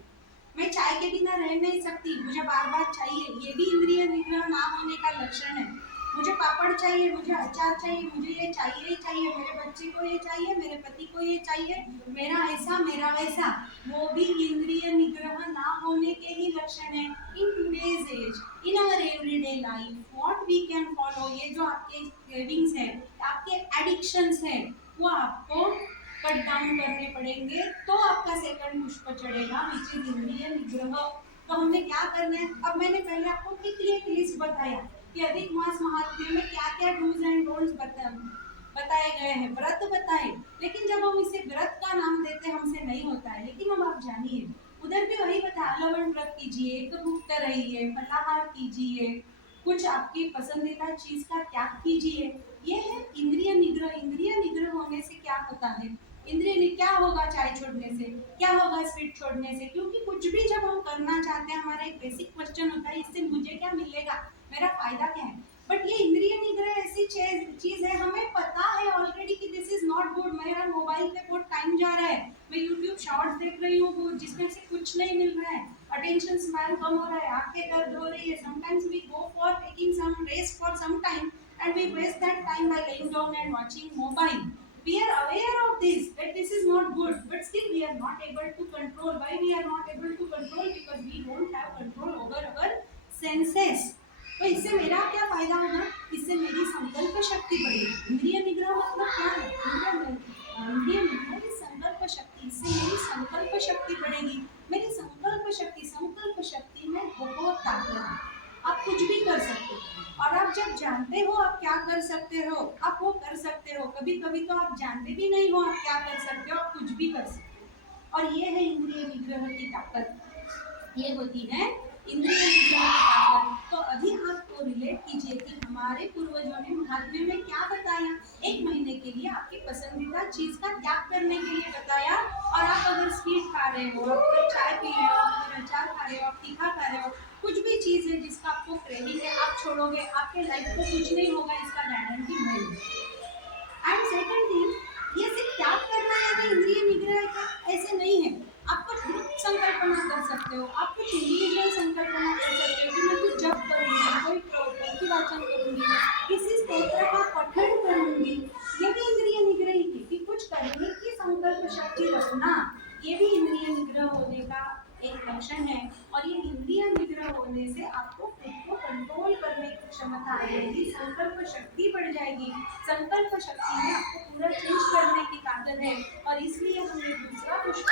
मैं चाय के बिना रह नहीं सकती, मुझे बार बार चाहिए, ये भी इंद्रिय निग्रह ना होने का लक्षण है। मुझे पापड़ चाहिए, मुझे अचार चाहिए, मुझे ये चाहिए ही चाहिए, मेरे बच्चे को ये चाहिए, मेरे पति को ये चाहिए, मेरा ऐसा मेरा वैसा, वो भी इंद्रिय निग्रह ना होने के ही लक्षण है। In today's age, in our everyday life what we can follow, ये जो आपके क्रेविंग्स है, आपके एडिक्शंस है, वो आपको कट डाउन करने पड़ेंगे, तो आपका सेकंड पुष्प चढ़ेगा विच इज इंद्रिय निग्रह। तो हमने क्या करना है, अब मैंने पहले आपको क्विकली एक लिस्ट बताया कि अधिक मास महात्म्य में क्या क्या डूज एंड डोंट्स बताए गए हैं, व्रत बताए, लेकिन जब हम इसे व्रत का नाम देते हमसे नहीं होता है। लेकिन अब आप जानिए उधर भी वही बताया, लवण व्रत कीजिए, एकभुक्त रहिए, फलाहार कीजिए, कुछ आपकी पसंदीदा चीज का त्याग कीजिए, ये है इंद्रिय निग्रह। इंद्रिय निग्रह होने से क्या होता है, इंद्रिय क्या होगा चाय छोड़ने से, क्या होगा स्वीट छोड़ने से, क्योंकि कुछ भी जब हम करना चाहते हैं हमारा एक बेसिक क्वेश्चन होता है इससे मुझे क्या मिलेगा, मेरा फायदा क्या है। बट ये इंद्रिय निग्रह ऐसी चीज है, हमें पता है ऑलरेडी कि दिस इज नॉट गुड, मेरा मोबाइल पे बहुत टाइम जा रहा है, मैं यूट्यूब शॉर्ट्स देख रही हूँ जिसमें से कुछ नहीं मिल रहा है, अटेंशन स्पैन कम हो रहा है, आंखें दर्द हो रही है, sometimes we go for taking some rest for some time and we waste that time by laying down and watching mobile. We are aware of this, that this is not good, but still we are not able to control. Why we are not able to control, because we don't have control over our senses. तो इससे मेरा क्या फायदा होगा, इससे मेरी संकल्प शक्ति बढ़ेगी। इंद्रिय निग्रह मतलब क्या है, इंद्रिय निग्रह संकल्प शक्ति, इससे मेरी संकल्प शक्ति बढ़ेगी। मेरी संकल्प शक्ति में बहुत ताकत है, आप कुछ भी कर सकते हो। और आप जब जानते हो आप क्या कर सकते हो, आप वो कर सकते हो। कभी कभी तो आप जानते भी नहीं हो आप क्या कर सकते हो, आप कुछ भी कर सकते हो। और ये है इंद्रिय निग्रह की ताकत, ये होती है इंद्रिय निग्रह की ताकत। तो अभी आपको रिलेट कीजिए कि हमारे पूर्वजों ने महात्म्य में क्या बताया, एक महीने के लिए आपकी पसंदीदा चीज का त्याग करने के लिए बताया। और आप अगर स्वीट खा रहे हो, अगर चाय पी रहे हो, अगर अचार खा रहे हो, आप तीखा खा रहे हो, कुछ भी चीज है जिसका आपको क्रेविंग है, आप छोड़ोगे, आपके लाइफ को कुछ नहीं होगा, इसका गारंटी नहीं। एंड सेकंड थिंग, ये सिर्फ त्याग करना है कि इंद्रिय निग्रह का, ऐसे नहीं है। आप कुछ ग्रुप संकल्पना कर सकते हो, आप कुछ इंडिविजुअल संकल्पना कर सकते हो कि मैं कुछ जप करूंगी, कोई पोथी वाचन करूंगी, किसी स्तोत्र का पठन करूंगी, ये भी इंद्रिय निग्रह ही थी कि कुछ करने की संकल्प शक्ति रखना, ये भी इंद्रिय निग्रह होने का एक लक्षण है। और ये इंद्रिय निग्रह होने से आपको खुद को कंट्रोल करने की क्षमता आएगी, संकल्प शक्ति बढ़ जाएगी, संकल्प शक्ति में आपको पूरा चेंज करने की ताकत है। और इसलिए हमने दूसरा पुष्प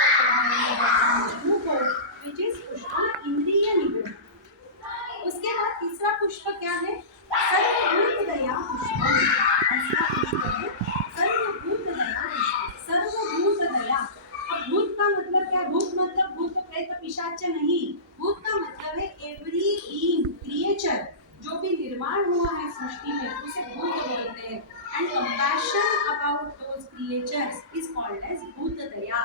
को, विच इज पुष्प इंद्रिय निग्रह। उसके बाद तीसरा पुष्प क्या है? सर्वभूत दया पुष्प। तीसरा पुष्प है सर्वभूत दया पुष्प। सर्वभूत दया। अब भूत का मतलब क्या? भूत मतलब भूत प्रेत पिशाच नहीं, भूत का मतलब है एवरी बीइंग, क्रिएचर, जो भी निर्माण हुआ है सृष्टि में उसे भूत बोलते हैं। And compassion about those creatures is called as भूत दया।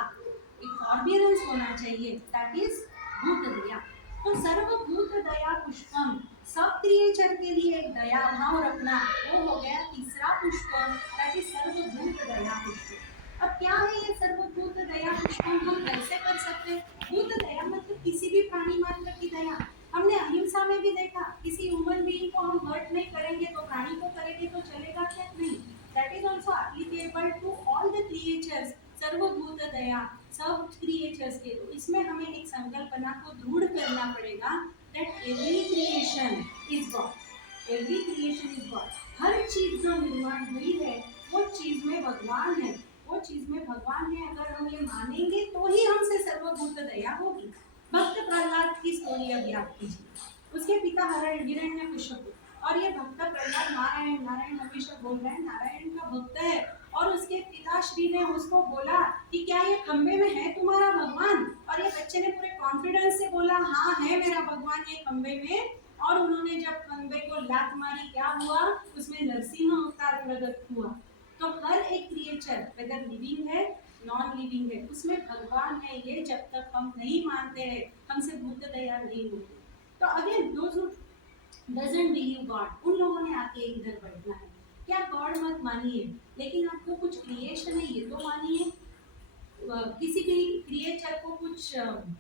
एक फॉरबियरेंस होना चाहिए, दैट इज भूत दया। तो सर्वभूत दया पुष्पम, सब क्रिएचर के लिए एक दया भाव रखना, वो हो गया तीसरा पुष्प, दैट इज सर्वभूत दया पुष्प। अब क्या है ये सर्वभूत दया पुष्पम, हम कैसे कर सकते हैं? भूत दया मतलब किसी भी प्राणी मात्र की दया। हमने अहिंसा में भी देखा, किसी ह्यूमन बीइंग को हम हर्ट नहीं करेंगे तो प्राणी को करेंगे तो चलेगा क्या? नहीं। That is also applicable to all the creatures. सर्वभूत दया सब क्रिएचर्स के, तो इसमें हमें एक संकल्पना को दृढ़ करना पड़ेगा that every creation is god. Every creation is god. हर चीज जो निर्माण हुई है वो चीज में भगवान है, वो चीज में भगवान है। अगर हम ये मानेंगे तो ही हमसे सर्वभूत दया होगी। भक्त प्रहलाद की स्टोरी अब याद कीजिए। उसके पिता हिरण्यकशिपु, और ये भक्त प्रहलाद नारायण नारायण हमेशा बोल रहे हैं, नारायण का भक्त है। और उसके पिताश्री ने उसको बोला कि क्या ये खंबे में है तुम्हारा भगवान? और ये बच्चे ने पूरे कॉन्फिडेंस से बोला हाँ है मेरा भगवान ये खंबे में। और उन्होंने जब खंबे को लात मारी, क्या हुआ? उसमें नरसिंह अवतार प्रकट हुआ। तो हर एक क्रिएचर, वेदर लिविंग है नॉन लिविंग है, उसमें भगवान है, ये जब तक हम नहीं मानते हैं हमसे भूत दया नहीं होती। तो again those who doesn't believe God, उन लोगों ने आके इधर बैठना है। क्या गॉड मत मानिए, लेकिन आपको कुछ क्रिएशन है ये तो मानिए, किसी भी क्रिएचर को कुछ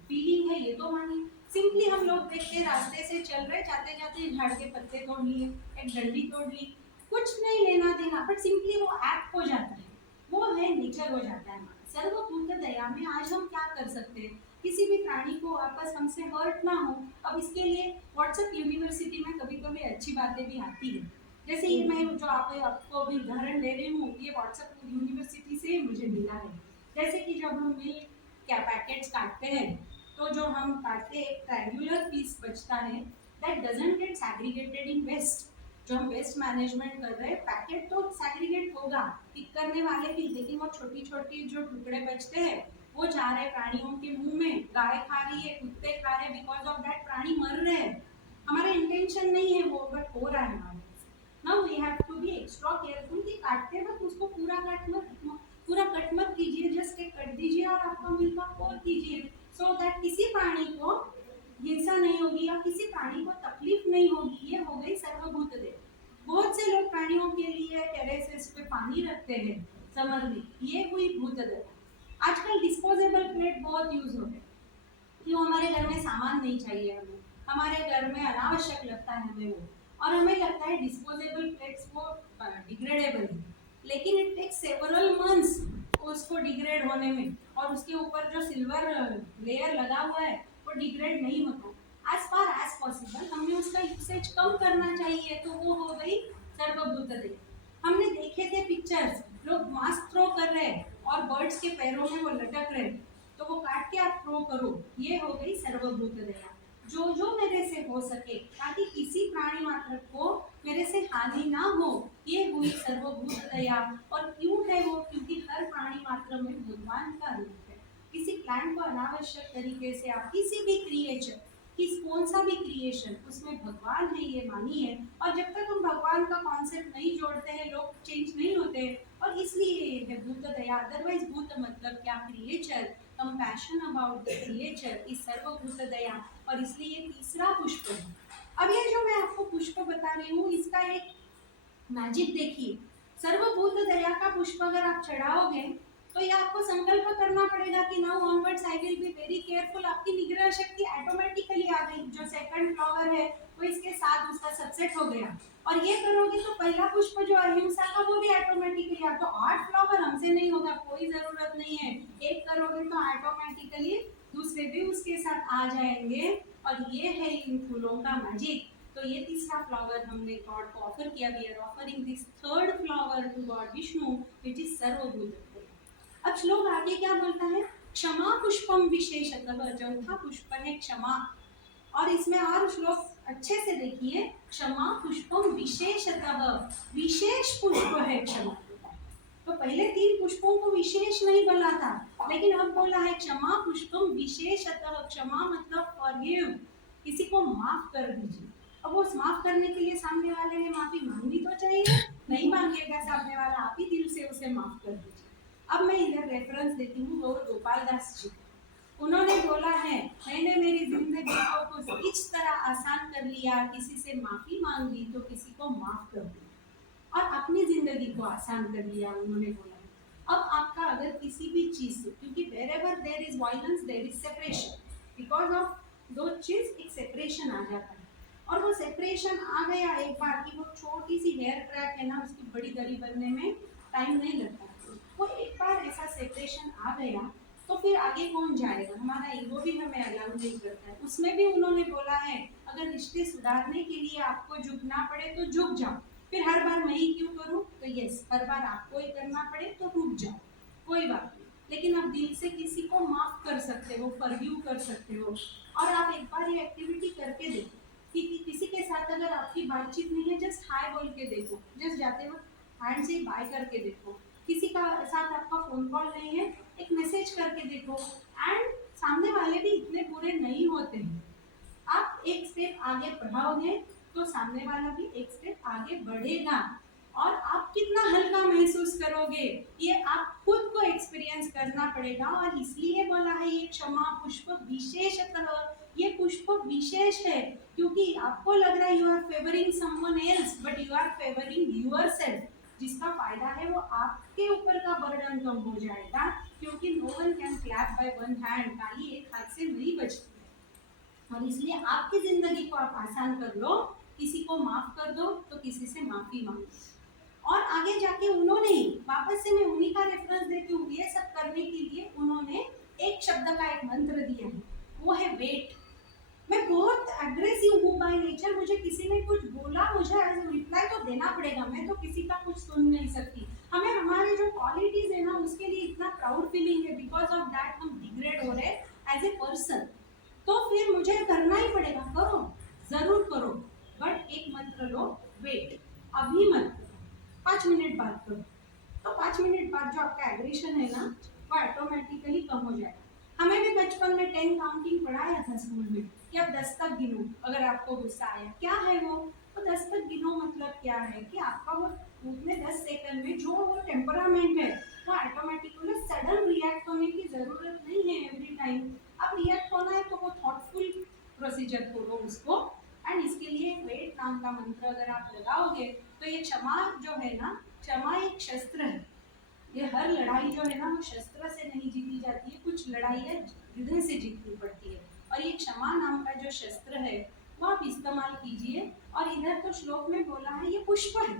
फीलिंग है ये तो मानिए। सिंपली हम लोग देखते रास्ते से चल रहे, जाते जाते झाड़ के पत्ते तोड़ लिए, एक डंडी तोड़ ली, कुछ नहीं लेना देना, बट सिंपली वो एक्ट हो जाता है, वो है नेचर हो जाता है। सर्वभूत दया में आज हम क्या कर सकते हैं? किसी भी प्राणी को वापस हमसे हर्ट ना हो। अब इसके लिए व्हाट्सएप यूनिवर्सिटी में कभी कभी अच्छी बातें भी आती है। जैसे ये मैं जो आपको अभी उदाहरण दे रही हूँ, ये व्हाट्सएप यूनिवर्सिटी से मुझे मिला है। जैसे कि जब हम मिल्क क्या पैकेट्स काटते हैं, तो जो हम काटते हैं एक ट्रायंगुलर पीस बचता है, that doesn't get segregated in waste. जो हम वेस्ट मैनेजमेंट कर रहे हैं, पैकेट तो सैग्रीगेट होगा, पिक करने वाले भी, लेकिन वो छोटी छोटी जो टुकड़े बचते हैं वो जा रहे प्राणियों के मुंह में, गाय खा रही है, कुत्ते खा रहे हैं, बिकॉज ऑफ दैट प्राणी मर रहे हैं। हमारा इंटेंशन नहीं है वो, बट हो रहा है हमारे। Now we have to be extra careful कि काटते वक्त उसको पूरा कट मत कीजिए, जस्ट एक कट दीजिए और आपका मिल्क आप पोर कीजिए, सो दैट किसी प्राणी को हिंसा नहीं होगी या किसी प्राणी को तकलीफ नहीं होगी। ये हो गई सर्वभूत दया। बहुत से लोग प्राणियों के लिए टेरेसेस पे पानी रखते हैं समर में, ये हुई भूत दया। आजकल डिस्पोजेबल प्लेट बहुत यूज होते हैं कि वो हमारे घर में सामान नहीं चाहिए, हमें हमारे घर में अनावश्यक लगता है हमें वो, और हमें लगता है डिस्पोजेबल प्लेट्स वो डिग्रेडेबल है, लेकिन इट टेक्स सेवरल मंथ्स उसको डिग्रेड होने में, और उसके ऊपर जो सिल्वर लेयर लगा हुआ है वो डिग्रेड नहीं होता। एज फार एज पॉसिबल हमें उसका यूसेज कम करना चाहिए, तो वो हो गई सर्वभूत दया। हमने देखे थे पिक्चर्स, लोग मास्क थ्रो कर रहे हैं और बर्ड्स के पैरों में वो लटक रहे, तो वो काट के आप थ्रो करो, ये हो गई सर्वभूत दया। जो जो मेरे से हो सके ताकि किसी प्राणी मात्र को मेरे से हानि ना हो, ये हुई सर्वभूत दया। और क्यों है वो? क्योंकि हर प्राणी मात्र में भगवान का रूप है। किसी प्लांट को अनावश्यक तरीके से आप किसी भी क्रिएचर, कौन सा भी क्रिएशन, उसमें भगवान है ये मानिए। और जब तक हम भगवान का कॉन्सेप्ट नहीं जोड़ते हैं, लोग चेंज नहीं होते, और इसलिए ये है भूत दया। अदरवाइज भूत मतलब क्या? Creature. Compassion about the creature is सर्वभूत दया, और इसलिए ये तीसरा पुष्प है। अब ये जो मैं आपको पुष्प बता रही हूँ इसका एक मैजिक देखिए। सर्वभूत दया का पुष्प अगर आप चढ़ाओगे तो ये आपको संकल्प करना पड़ेगा कि now onwards I will be very careful. आपकी निग्रह शक्ति ऑटोमेटिकली आ गई। जो सेकंड फ्लावर है वो इसके साथ उसका सबसेट हो गया, और ये करोगे तो पहला पुष्प जो अहिंसा का वो भी ऑटोमेटिकली आ। तो 8 फ्लावर हमसे नहीं होगा, कोई जरूरत नहीं है। एक करोगे तो ऑटोमेटिकली दूसरे भी उसके साथ आ जाएंगे, और ये है इन फूलों का मैजिक। तो ये तीसरा फ्लावर हमने गॉड को ऑफर किया। We are offering this third flower to God Vishnu which is सर्वभूत। अब श्लोक आगे क्या बोलता है? क्षमा पुष्पम विशेषतः, चौथा पुष्प है क्षमा। और इसमें और श्लोक अच्छे से देखिए, क्षमा पुष्पम विशेषतः, विशेष पुष्प है क्षमा। तो पहले 3 पुष्पों को विशेष नहीं बोला था, लेकिन अब बोला है क्षमा पुष्पम विशेषतः। क्षमा मतलब फॉरगिव, किसी को माफ कर दीजिए। अब वो माफ करने के लिए सामने वाले ने माफी मांगनी तो चाहिए, नहीं मांगेगा सामने वाला, आप ही दिल से उसे माफ कर दीजिए। अब मैं इधर रेफरेंस देती हूँ गौर गोपाल दास जी। उन्होंने बोला है, मैंने मेरी जिंदगी को कुछ इस तरह आसान कर लिया, किसी से माफी मांग ली तो किसी को माफ कर दिया, और अपनी जिंदगी को आसान कर लिया। उन्होंने बोला अब आपका अगर किसी भी चीज से, क्योंकि wherever there is violence there is separation, because of दो चीज एक सेपरेशन आ जाता है। और वो सेपरेशन आ गया एक बार की, वो छोटी सी हेयर क्रैक है ना, उसकी बड़ी दरी बनने में टाइम नहीं लगता। वो एक बार ऐसा सेपरेशन आ गया तो फिर आगे कौन जाएगा? हमारा ईगो भी हमें अलाउ नहीं करता है। उसमें भी उन्होंने बोला है अगर रिश्ते सुधारने के लिए आपको झुकना पड़े तो झुक जाओ। फिर हर बार मैं ही क्यों करूं? तो यस, हर बार आपको ही करना पड़े तो रुक जाओ, कोई बात नहीं। लेकिन आप दिल से किसी को माफ कर सकते हो, फॉरगिव कर सकते हो। और आप एक बार ये एक्टिविटी करके देखो कि किसी के साथ अगर आपकी बातचीत नहीं है, जस्ट हाय बोल के देखो, जस्ट जाते वक्त हैंड से बाय करके देखो। किसी का साथ आपका फोन कॉल नहीं है, एक मैसेज करके देखो। एंड सामने वाले भी इतने बुरे नहीं होते हैं। आप एक स्टेप आगे बढ़ाओगे तो सामने वाला भी एक स्टेप आगे बढ़ेगा, और आप कितना हल्का महसूस करोगे ये आप खुद को एक्सपीरियंस करना पड़ेगा। और इसलिए बोला है ये क्षमा पुष्प विशेषतः, ये पुष्प विशेष है, क्योंकि आपको लग रहा है you are favouring someone else but you are favouring yourself. जिसका फायदा है वो आपके ऊपर का बर्डन कम हो जाएगा, क्योंकि no one can clap by one hand, ताली एक हाथ से नहीं बजती। और इसलिए आपकी जिंदगी को आप आसान कर लो, किसी को माफ कर दो तो किसी से माफी मांगो। और आगे जाके उन्होंने, वापस से मैं उन्हीं का रेफरेंस देती हूँ, ये सब करने के लिए उन्होंने एक शब्द का एक मंत्र दिया है, वो है वेट। मैं बहुत एग्रेसिव हूँ बाय नेचर, मुझे किसी ने कुछ बोला मुझे एज रिप्लाई तो देना पड़ेगा, मैं तो किसी का कुछ सुन नहीं सकती। हमें हमारे जो क्वालिटीज है ना उसके लिए इतना प्राउड फीलिंग है, बिकॉज ऑफ दैट हम डिग्रेड हो रहे एज ए पर्सन। तो फिर मुझे करना ही पड़ेगा, करो जरूर करो, बट एक मंत्र लो, वेट, अभी मत करो, 5 मिनट बाद करो। तो 5 मिनट बाद जो आपका एग्रेशन है ना वो ऑटोमेटिकली कम हो जाएगा। हमें भी बचपन में 10 काउंटिंग पढ़ाया था स्कूल में कि आप 10 तक गिनो, अगर आपको गुस्सा आया। क्या है वो? तो 10 तक गिनो मतलब क्या है कि आपका वो उतने 10 सेकंड में जो वो टेम्परामेंट है वो ऑटोमेटिकली सडन रिएक्ट होने की जरूरत नहीं है एवरी टाइम। अब रिएक्ट होना है तो वो थॉटफुल प्रोसीजर करो उसको। एंड इसके लिए वेट नाम का मंत्र अगर आप लगाओगे तो ये क्षमा जो है ना, क्षमा एक शस्त्र है। ये हर लड़ाई जो है ना वो शस्त्र से नहीं जीती जाती है, कुछ लड़ाइयाँ हृदय से जीतनी पड़ती है। और ये क्षमा नाम का जो शस्त्र है वो आप इस्तेमाल कीजिए। और इधर तो श्लोक में बोला है ये पुष्प है,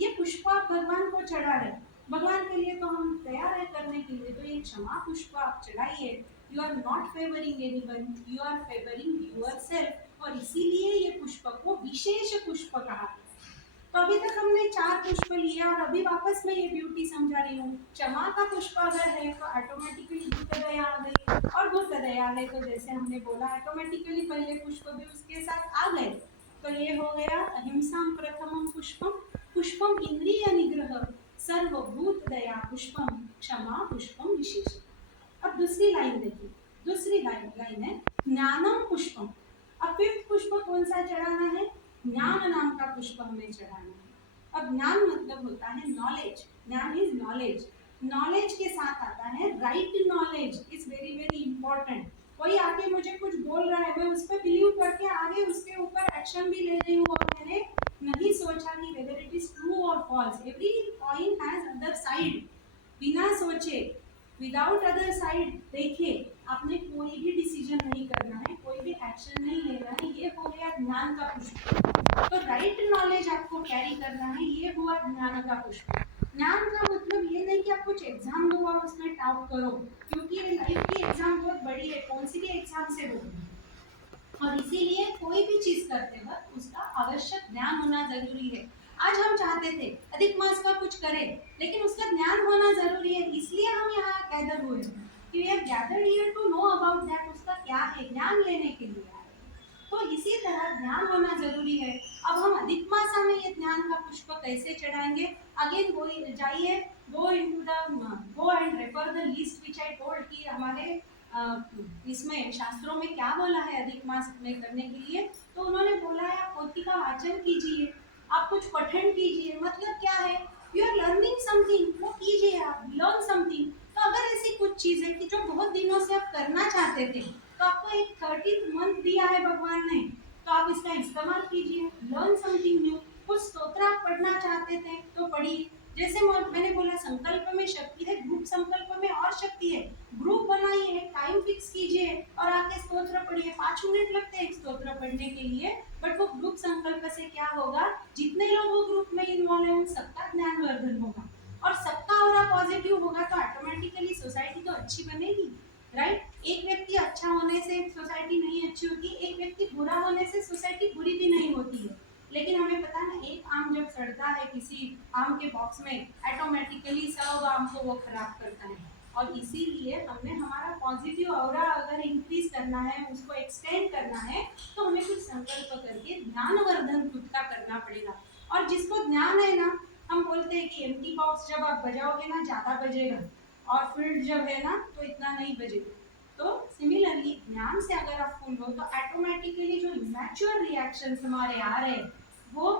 ये पुष्प आप भगवान को चढ़ा रहे, भगवान के लिए तो हम तैयार है करने के लिए। तो ये क्षमा पुष्प आप चढ़ाइए। You are not favouring anyone, you are favouring yourself, और इसीलिए ये पुष्प को विशेष पुष्प कहा। तो अभी तक हमने 4 पुष्प लिया, और अभी वापस मैं ये ब्यूटी समझा रही हूँ। क्षमा का पुष्प अगर है तो ऑटोमेटिकली भूत दया आ गई, और भूत दया है तो जैसे हमने बोला ऑटोमेटिकली पहले पुष्प भी उसके साथ आ गए। तो ये हो गया अहिंसा प्रथमम पुष्पम, पुष्पम इंद्रिय निग्रह, सर्वभूत दया पुष्पम, क्षमा पुष्पम विशेष। अब दूसरी लाइन देखिए, दूसरी लाइन है ज्ञानम पुष्पम। अब 5th पुष्प कौन सा चढ़ाना है? ज्ञान नाम का पुष्प हमें चढ़ाना है। अब ज्ञान मतलब होता है नॉलेज, ज्ञान इज नॉलेज। नॉलेज के साथ आता है right knowledge is very very important. कोई आके मुझे कुछ बोल रहा है, मैं उस पर बिलीव करके आगे उसके ऊपर एक्शन भी ले रही हूँ और मैंने नहीं सोचा कि वेदर इट इज ट्रू और false. Every coin has other side. बिना सोचे, विदाउट अदर साइड देखे आपने कोई भी डिसीजन नहीं करना है, कोई भी एक्शन नहीं लेना है। ये हो गया ज्ञान का पुष्प। तो राइट नॉलेज आपको कैरी करना है, ये हुआ ज्ञान का पुष्प। ज्ञान का मतलब ये नहीं कि आप कुछ एग्जाम दो और उसमें टॉप करो, क्योंकि लाइफ की एग्जाम बहुत बड़ी है, कौन सी भी एग्जाम से हो। और इसीलिए कोई भी चीज करते वक्त उसका आवश्यक ज्ञान होना जरूरी है। आज हम चाहते थे अधिक मास का कुछ करें, लेकिन उसका ज्ञान होना जरूरी है, इसलिए हम यहाँ गैदर हुए कि we are gathered here to know about that, उसका क्या है ज्ञान लेने के लिए आए। तो इसी तरह ज्ञान होना जरूरी है। अब हम अधिक मासा में ये ज्ञान का पुष्प कैसे चढ़ाएंगे? अगेन वो जाइए, go into the go and refer the list which I told कि हमारे इसमें शास्त्रों में क्या बोला है अधिक मास में करने के लिए। तो उन्होंने बोला है आप पोथी का वाचन कीजिए, आप कुछ पठन कीजिए। मतलब क्या है? यू आर लर्निंग समथिंग, वो कीजिए, आप लर्न समथिंग। तो अगर ऐसी कुछ चीज है कि जो बहुत दिनों से आप करना चाहते थे, तो आपको एक 30th मंथ दिया है भगवान ने, तो आप इसका इस्तेमाल कीजिए, लर्न समथिंग न्यू। कुछ स्तोत्र आप पढ़ना चाहते थे तो पढ़िए। जैसे मैंने बोला संकल्प में शक्ति है, ग्रुप संकल्प में और शक्ति है। ग्रुप बनाइए, टाइम फिक्स कीजिए और आके स्तोत्र पढ़िए। 5 मिनट लगते हैं एक स्तोत्र पढ़ने के लिए, बट वो ग्रुप संकल्प से क्या होगा, जितने लोग वो ग्रुप में इन्वॉल्व है उन सबका ज्ञान वर्धन होगा और सबका ऑरा पॉजिटिव होगा, तो ऑटोमेटिकली सोसाइटी तो अच्छी बनेगी, राइट? एक व्यक्ति अच्छा होने से सोसाइटी नहीं अच्छी होती, एक व्यक्ति बुरा होने से सोसाइटी बुरी भी नहीं होती है। लेकिन हमें पता है एक आम जब सड़ता है किसी आम के बॉक्स में, ऑटोमेटिकली सब आम को वो खराब करता है। और इसीलिए हमने हमारा पॉजिटिव ऑरा अगर इंक्रीज करना है, उसको एक्सटेंड करना है, तो हमें कुछ संकल्प करके ज्ञानवर्धन खुद का करना पड़ेगा। और जिसको ज्ञान है ना, हम बोलते हैं कि एम्प्टी बॉक्स जब आप बजाओगे ना ज्यादा बजेगा, और फील्ड जब है ना तो इतना नहीं बजेगा। तो सिमिलरली ज्ञान से अगर आप फुल हो तो ऑटोमेटिकली जो इमैच्योर रिएक्शंस हमारे आ रहे हैं वो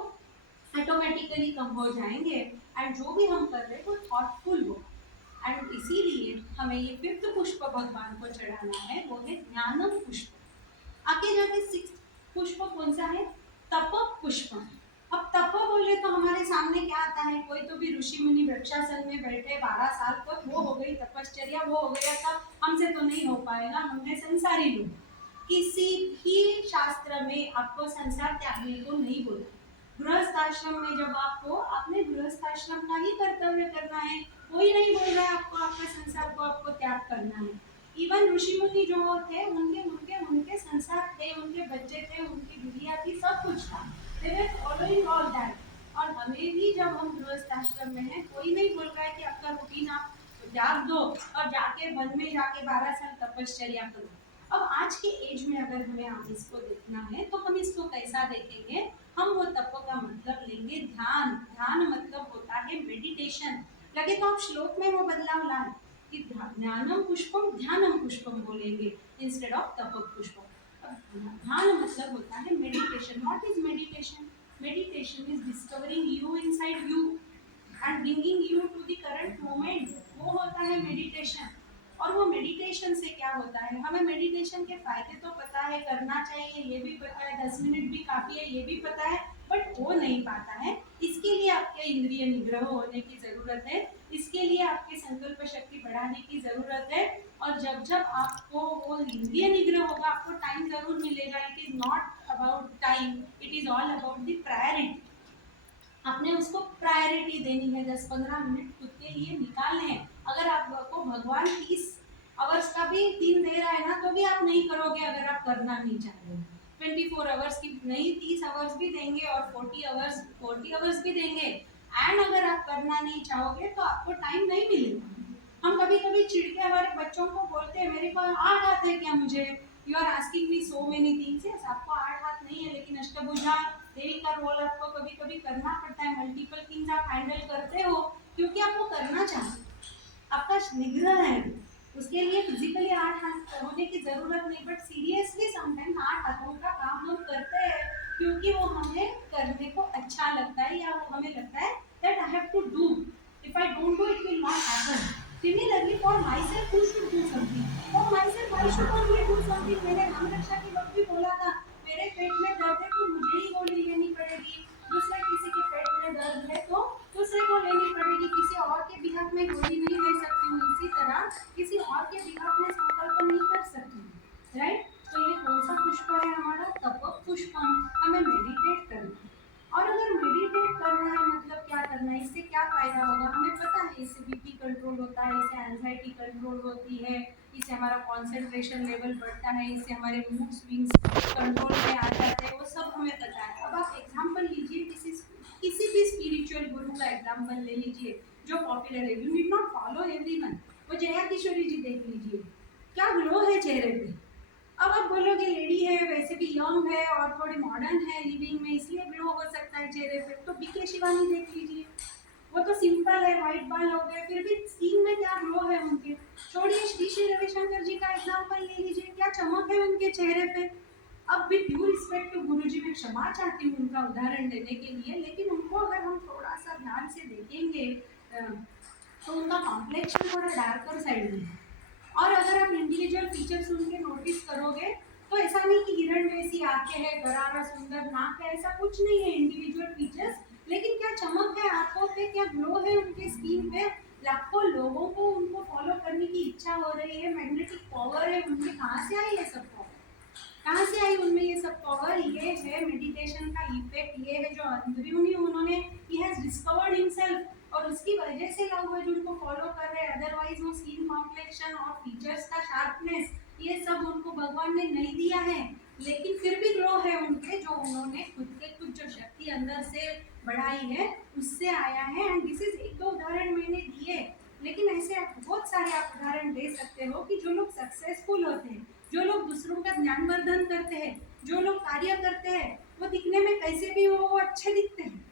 ऑटोमेटिकली कम हो जाएंगे, एंड जो भी हम कर रहे हैं वो थॉटफुल हो। एंड इसीलिए हमें ये 5th पुष्प भगवान को चढ़ाना है, वो है ज्ञानम पुष्प। आगे जाके 6th पुष्प कौन सा है? तप पुष्प। अब तप बोले तो हमारे सामने क्या आता है? कोई तो भी ऋषि मुनि वृक्षासन में बैठे 12 साल तक, वो हो गई तपश्चर्या, वो हो गया सब, हमसे तो नहीं हो पाएगा, हमने संसारी लोग। किसी भी शास्त्र में आपको संसार त्यागने को नहीं बोला। गृहस्थ आश्रम में जब आपको, आपने गृहस्थ आश्रम का ही कर्तव्य करना है, कोई नहीं बोल रहा है आपको आपके संसार को आपको त्याग करना है। इवन ऋषि मुनि जो थे उनके उनके उनके संसार थे, उनके बच्चे थे, उनकी दुनिया थी, सब कुछ था। They were following all that। और हमें भी जब हम गृहस्थ आश्रम में हैं, कोई नहीं बोल रहा है कि आपका रूटीन आप त्याग दो और जाके वन में जाके 12 साल तपश्चर्या करो। अब आज के एज में अगर हमें आप इसको देखना है तो हम इसको कैसा देखेंगे? हम वो तप का मतलब लेंगे ध्यान। ध्यान मतलब होता है मेडिटेशन। लगे तो आप श्लोक में वो बदलाव लाएं कि ज्ञानम पुष्पम ध्यानम पुष्पम बोलेंगे इंस्टेड ऑफ तप पुष्पम। ध्यान मतलब होता है meditation. What is meditation? Meditation is discovering you inside you and bringing you to the current moment, वो होता है मेडिटेशन। और वो मेडिटेशन से क्या होता है? हमें मेडिटेशन के फायदे तो पता है, करना चाहिए ये भी पता है, 10 मिनट भी काफी है ये भी पता है, बट हो नहीं पाता है। इसके लिए आपके इंद्रिय निग्रह होने की जरूरत है, इसके लिए आपकी संकल्प शक्ति बढ़ाने की जरूरत है। और जब जब आपको वो इंद्रिय निग्रह होगा, आपको टाइम जरूर मिलेगा। It is not about time, it is all about the priority. आपने उसको प्रायोरिटी देनी है, 10-15 मिनट खुद के लिए निकालने हैं। अगर आपको भगवान 30 आवर्स का भी दिन दे रहा है ना, तो भी आप नहीं करोगे अगर आप करना नहीं चाह रहे। 24 आवर्स की नहीं, 30 आवर्स भी देंगे और 40 आवर्स भी देंगे, एंड अगर आप करना नहीं चाहोगे तो आपको टाइम नहीं मिलेगा। हम कभी कभी चिढ़ के हमारे बच्चों को बोलते हैं मेरे पास 8 हाथ है क्या? मुझे you are asking me so many things. Yes, आपको 8 हाथ नहीं है, लेकिन अष्टभुजा देवी का रोल आपको कभी कभी करना पड़ता है। मल्टीपल थिंग्स आप हैंडल करते हो क्योंकि आप वो करना चाहते हो, आपका निग्रह है। उसके लिए फिजिकली 8 हाथ होने की जरूरत नहीं, बट सीरियसली समटाइम्स 8 हाथों का काम हम करते हैं क्योंकि वो हमें करने को अच्छा लगता है, या वो हमें लगता है that I have to do. If I don't do, it will not happen. Similarly, for myself, who should do something? For myself, I should only do something. मैंने नाम रक्षा के वक्त भी बोला था, मेरे पेट में दर्द है तो मुझे ही गोली लेनी पड़ेगी। दूसरे किसी के पेट में दर्द है तो दूसरे को लेनी पड़ेगी, किसी और के बिहाफ में गोली नहीं ले सकती हूँ। इसी तरह किसी और के बिहाफ में संकल्प नहीं कर सकती हूँ, राइट? तो ये कौन सा पुष्प है हमारा? तप पुष्पम। हमें मेडिटेट करना है। और अगर मेडिटेट करना है मतलब क्या करना है, इससे क्या फायदा होगा? हमें पता है इससे बीपी कंट्रोल होता है, इससे एंजाइटी कंट्रोल होती है, इससे हमारा कंसंट्रेशन लेवल बढ़ता है, इससे हमारे मूड स्विंग्स कंट्रोल में आ जाते हैं, वो सब हमें पता है। अब आप एग्जांपल लीजिए, किसी भी स्पिरिचुअल गुरु का एग्जांपल ले लीजिए जो पॉपुलर है। You need not follow everyone. वो जया किशोरी जी देख लीजिए, क्या ग्लो है चेहरे पे। अब आप बोलोगे लेडी है, वैसे भी यंग है और थोड़ी मॉडर्न है लिविंग में, इसलिए ग्लो हो सकता है चेहरे पे। तो बीके शिवानी देख लीजिए, वो तो सिंपल है, व्हाइट बाल हो गए, फिर भी स्किन में क्या ग्लो है उनके। छोड़िए, श्री श्री रविशंकर जी का एग्जांपल ले लीजिए, क्या चमक है उनके चेहरे पे। अब भी ड्यू रिस्पेक्ट टू गुरु जी, मैं क्षमा चाहती हूँ उनका उदाहरण देने के लिए, लेकिन उनको अगर हम थोड़ा सा ध्यान से देखेंगे तो उनका कॉम्प्लेक्शन थोड़ा डार्कर साइड में है। और अगर आप इंडिविजुअल फीचर्स उनके नोटिस करोगे तो ऐसा नहीं कि हिरण जैसी आंखें हैं, गरारा सुंदर नाक है, ऐसा कुछ नहीं है इंडिविजुअल फीचर्स। लेकिन क्या चमक है आंखों पे, क्या ग्लो है उनके स्किन पे। लाखों लोगों को उनको फॉलो करने की इच्छा हो रही है, मैग्नेटिक पावर है उनमें। कहाँ से आई है सब पावर? कहाँ से आई उनमें ये सब पावर? ये है मेडिटेशन का इफेक्ट, ये है जो अंदरूनी उन्होंने ही हैज डिस्कवर्ड हिमसेल्फ, और उसकी वजह से लोग उनको फॉलो कर रहे हैं। अदरवाइज वो स्किन कॉम्प्लेक्शन और फीचर्स का शार्पनेस ये सब उनको भगवान ने नहीं दिया है, लेकिन फिर भी ग्लो है उनके, जो उन्होंने खुद के कुछ जो शक्ति अंदर से बढ़ाई है उससे आया है। एंड दिस इज एक दो उदाहरण मैंने दिए, लेकिन ऐसे बहुत सारे आप उदाहरण दे सकते हो कि जो लोग सक्सेसफुल होते हैं, जो लोग दूसरों का ज्ञानवर्धन करते हैं, जो लोग कार्य करते हैं, वो दिखने में कैसे भी हो वो अच्छे दिखते हैं,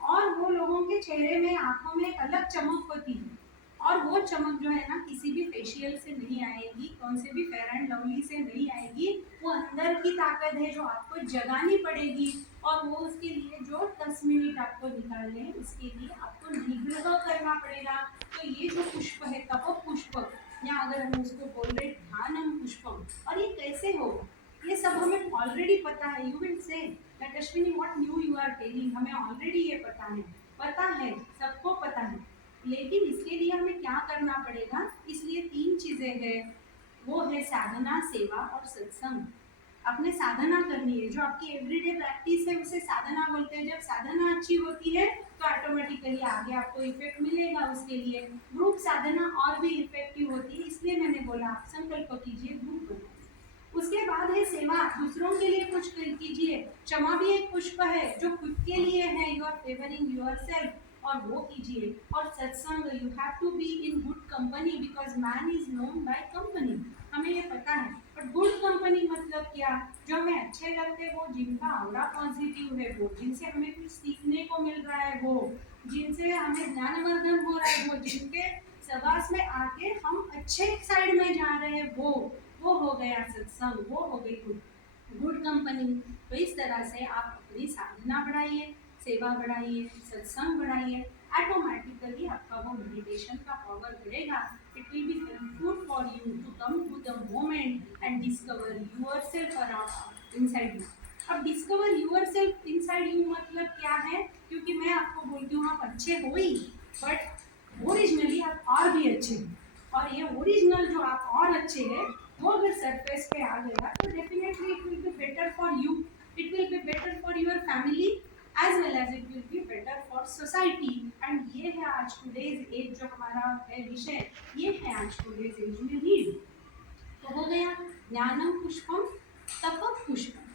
और वो लोगों के चेहरे में आंखों में एक अलग चमक होती है। और वो चमक जो है ना किसी भी फेशियल से नहीं आएगी, कौन से भी फेयर एंड लवली से नहीं आएगी। वो अंदर की ताकत है जो आपको जगानी पड़ेगी, और वो उसके लिए जो 10 मिनट आपको निकालने हैं उसके लिए आपको निग्रह करना पड़ेगा। तो ये जो पुष्प है तप पुष्प, या अगर हम उसको बोल रहे ध्यानम पुष्पम, और ये कैसे होगा ये सब हमें ऑलरेडी पता है। You will say that Ashwini what new you are telling, हमें ऑलरेडी ये पता है, सबको पता है। लेकिन इसके लिए हमें क्या करना पड़ेगा? इसलिए 3 चीजें हैं, वो है साधना, सेवा और सत्संग। आपने साधना करनी है, जो आपकी एवरीडे प्रैक्टिस है उसे साधना बोलते हैं। जब साधना अच्छी होती है तो ऑटोमेटिकली आगे आपको इफेक्ट मिलेगा। उसके लिए ग्रुप साधना और भी इफेक्टिव होती है, इसलिए मैंने बोला आप संकल्प कीजिए, ग्रुप बनाइए। उसके बाद है सेवा, दूसरों के लिए कुछ कीजिए। क्षमा भी एक पुष्प है जो खुद के लिए है, यू आर फेवरिंग योरसेल्फ, और वो कीजिए। और सत्संग, you have to be in good company because man is known by company, हमें ये पता है। बट गुड कंपनी मतलब क्या? जो हमें अच्छे लगते हैं, वो जिनका ऑरा पॉजिटिव है, वो जिनसे हमें कुछ सीखने को मिल रहा है, वो जिनसे हमें ज्ञानवर्धन हो रहा है, वो जिनके सहवास में आके हम अच्छे साइड में जा रहे हैं, वो हो गया सत्संग, वो हो गई गुड कंपनी। तो इस तरह से आप अपनी साधना बढ़ाइए, सेवा बढ़ाइए, सत्संग बढ़ाइए, ऑटोमेटिकली आपका वो मेडिटेशन का पावर बढ़ेगा। It will be helpful for you to come to the moment and discover yourself around inside you. अब डिस्कवर योरसेल्फ इनसाइड यू मतलब क्या है? क्योंकि मैं आपको बोलती हूँ आप अच्छे हो ही, बट ओरिजिनली आप और भी अच्छे हैं। और ये ओरिजिनल जो आप और अच्छे हैं वो अगर सरफेस पे आ गया तो definitely it will be better for you, it will be better for your family as well as it will be better for society. And ये है आज टुडेज एज जो हमारा है विषय, ये है आज टुडेज एज में नीड। तो हो गया ज्ञानम पुष्पम तप पुष्पम।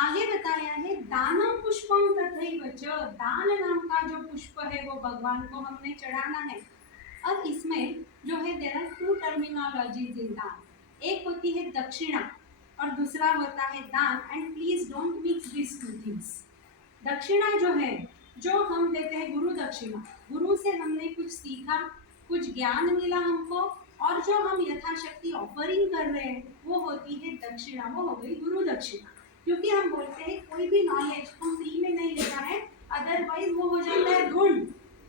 आगे बताया है दानम पुष्पम तथैव च, दान नाम का जो पुष्प है वो भगवान को हमने चढ़ाना है। अब इसमें जो है देयर आर 2 टर्मिनोलॉजीज इन दान, एक होती है दक्षिणा और दूसरा होता है दान। And please don't mix this 2 things. दक्षिणा जो है, जो हम देते हैं गुरु दक्षिणा, गुरु से हमने कुछ सीखा, कुछ ज्ञान मिला हमको, और जो हम यथाशक्ति ऑफरिंग कर रहे हैं वो होती है दक्षिणा, वो हो गई गुरु दक्षिणा। क्योंकि हम बोलते हैं कोई भी नॉलेज हम फ्री में नहीं लेना है, अदरवाइज वो हो जाता है ऋण।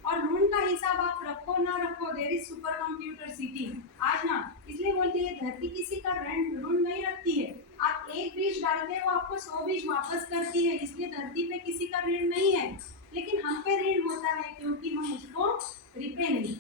और ऋण का हिसाब आप रखो ना रखो, there is super computer city आज ना, इसलिए बोलती है धरती किसी का ऋण नहीं रखती है। आप एक बीज डालते हो आपको 100 बीज वापस करती है, इसलिए धरती पे किसी का ऋण नहीं है। लेकिन हम पे ऋण होता है क्योंकि हम उसको रिपे नहीं।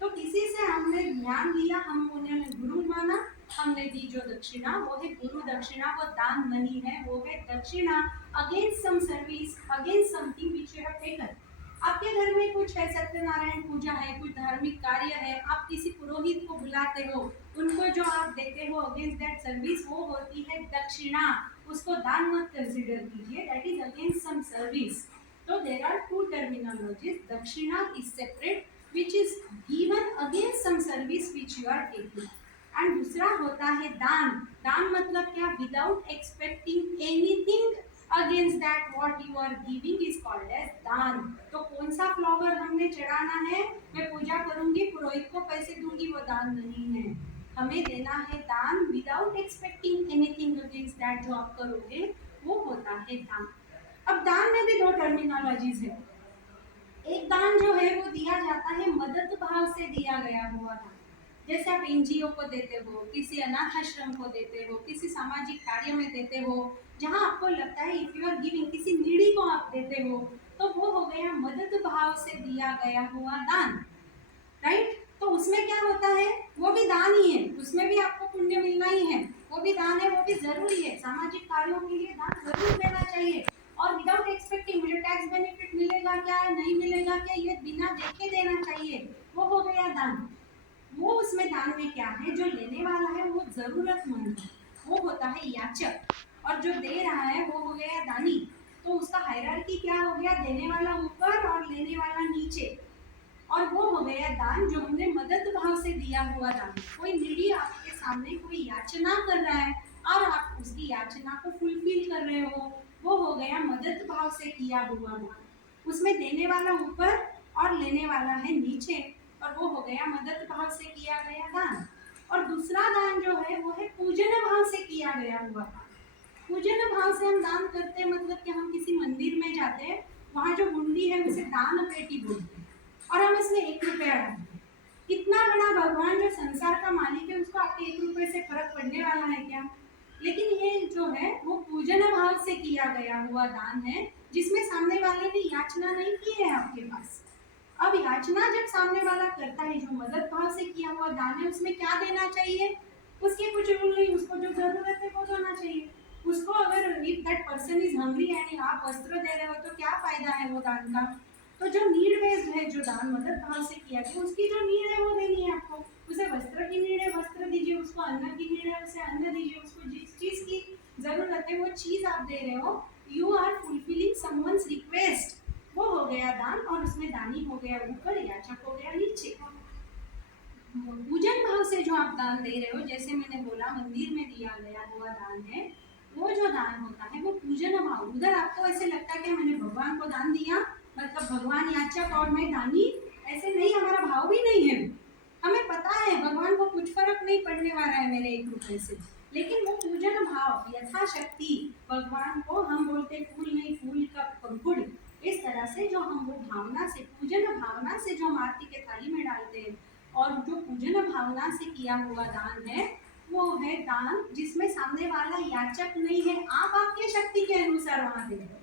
तो किसी से हमने ज्ञान लिया, हम उन्हें गुरु माना, हमने दी जो दक्षिणा वो है गुरु दक्षिणा, वो दान नहीं है, वो है दक्षिणा against some service, against something which you have taken. आपके घर में कुछ है, सत्यनारायण पूजा है, कुछ धार्मिक कार्य है, आप किसी पुरोहित को बुलाते हो, उनको जो आप देते हो अगेंस्ट दैट सर्विस वो होती है दक्षिणा, उसको दान मत कंसीडर कीजिए, that is against some service. तो there are two terminologies, dakshina is separate which is given against some service which you are taking, and दूसरा होता है दान। दान मतलब क्या, without expecting anything against that what you are giving is called as दान। तो कौन सा फ्लावर हमने चढ़ाना है, मैं पूजा करूंगी पुरोहित को पैसे दूंगी, वो दान नहीं है। हमें देना है दान without expecting anything against that, जो आप करोगे वो होता है दान। अब दान में भी दो टर्मिनोलॉजीज है। एक दान जो है वो दिया जाता है मदद भाव से दिया गया हुआ दान, जैसे आप एनजीओ को देते हो, किसी अनाथ आश्रम को देते हो, किसी सामाजिक कार्य में देते हो, जहां आपको लगता है इफ यू आर गिविंग, किसी नीडी को आप देते हो, तो वो हो गया मदद भाव से दिया गया हुआ दान, राइट। तो उसमें क्या होता है, वो भी दान ही है, उसमें भी आपको पुण्य मिलना ही है, वो भी दान है, वो भी जरूरी है, सामाजिक कार्यों के लिए दान जरूर देना चाहिए। और विदाउट एक्सपेक्टिंग मुझे टैक्स बेनिफिट मिलेगा क्या, नहीं मिलेगा क्या, ये बिना देखे देना चाहिए, वो हो गया दान। वो उसमें दान में क्या है, जो लेने वाला है वो जरूरतमंद है, वो होता है याचक, और जो दे रहा है वो हो गया दानी। तो उसका हायरार्की क्या हो गया, देने वाला ऊपर और लेने वाला नीचे, और वो हो गया दान जो हमने मदद भाव से दिया हुआ दान। कोई नीडी आपके सामने कोई याचना कर रहा है और आप उसकी याचना को फुलफिल कर रहे हो, वो हो गया मदद भाव से किया हुआ दान। उसमें देने वाला ऊपर और लेने वाला है नीचे, और वो हो गया मदद भाव से किया गया दान। और दूसरा दान जो है वो है पूजन भाव से किया गया हुआ दान। पूजन भाव से हम दान करते हैं, मतलब कि हम किसी मंदिर में जाते हैं, वहाँ जो हुंडी है उसे दान पेटी बोलते हैं, और हम इसमें 1 रुपया डालते हैं। कितना बड़ा भगवान जो संसार का मालिक है उसको आपके 1 रुपए से फर्क पड़ने वाला है क्या? लेकिन ये जो है वो पूजन भाव से किया गया हुआ दान है, जिसमें सामने वाले ने याचना नहीं की है आपके पास। अब याचना जब सामने वाला करता है, जो मदद भाव से किया हुआ दान है, उसमें क्या देना चाहिए, उसके कुछ रूल नहीं, उसको जो जरूरत है वो देना चाहिए। उसको अगर if that person is hungry and आप वस्त्र दे रहे हो तो क्या फायदा है वो दान का। तो जो नीड बेस्ड है, जो दान मदद भाव से किया गया, उसकी जो नीड है वो देनी है आपको। उसे वस्त्र की नीड है वस्त्र दीजिए, उसको अन्न की नीड है उसे अन्न दीजिए, उसको जिस चीज की जरूरत है वो चीज आप दे रहे हो, you are fulfilling someone's request, वो हो गया दान। और उसमें दानी हो गया ऊपर, याचक हो गया नीचे। पूजन भाव से जो आप दान दे रहे हो, जैसे मैंने बोला मंदिर में दिया गया हुआ दान है, वो जो दान होता है वो पूजन भाव। उधर आपको ऐसे लगता है कि मैंने भगवान को दान दिया, मतलब भगवान याचक और मैं दानी, ऐसे नहीं, हमारा भाव भी नहीं है। हमें पता है भगवान को कुछ फर्क नहीं पड़ने वाला है मेरे 1 रुपए से, लेकिन वो पूजन भाव यथाशक्ति भगवान को, हम बोलते फूल नहीं फूल का पंखुड़, इस तरह से जो हम वो भावना से, पूजन भावना से जो हम आरती के थाली में डालते हैं, और जो पूजन भावना से किया हुआ दान है वो है दान जिसमें सामने वाला याचक नहीं है, आप आपके शक्ति के अनुसार वहां दे रहे हो।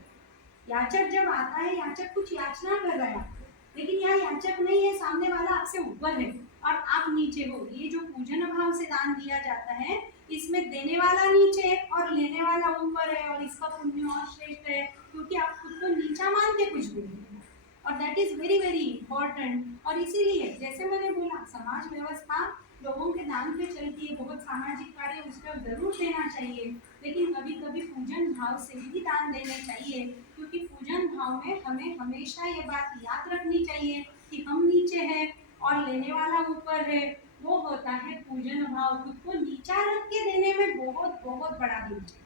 याचक जब आता है, याचक कुछ याचना कर रहा है, लेकिन यहाँ याचक नहीं है, सामने वाला आपसे ऊपर है और आप नीचे हो। ये जो पूजन भाव से दान दिया जाता है, इसमें देने वाला नीचे और लेने वाला ऊपर है, और इसका पुण्य और श्रेष्ठ है, क्योंकि आप खुद को नीचा मान के कुछ दे रहे हैं, और that is very very important. और इसीलिए जैसे मैंने बोला, समाज व्यवस्था लोगों के दान पे चलती है, बहुत सामाजिक कार्य उसका जरूर देना चाहिए, लेकिन कभी कभी पूजन भाव से भी दान देने चाहिए, क्योंकि पूजन भाव में हमें हमेशा ये बात याद रखनी चाहिए कि हम नीचे हैं और लेने वाला ऊपर है, वो होता है पूजन भाव। खुद को नीचा रख के देने में बहुत बहुत बड़ा दिन है,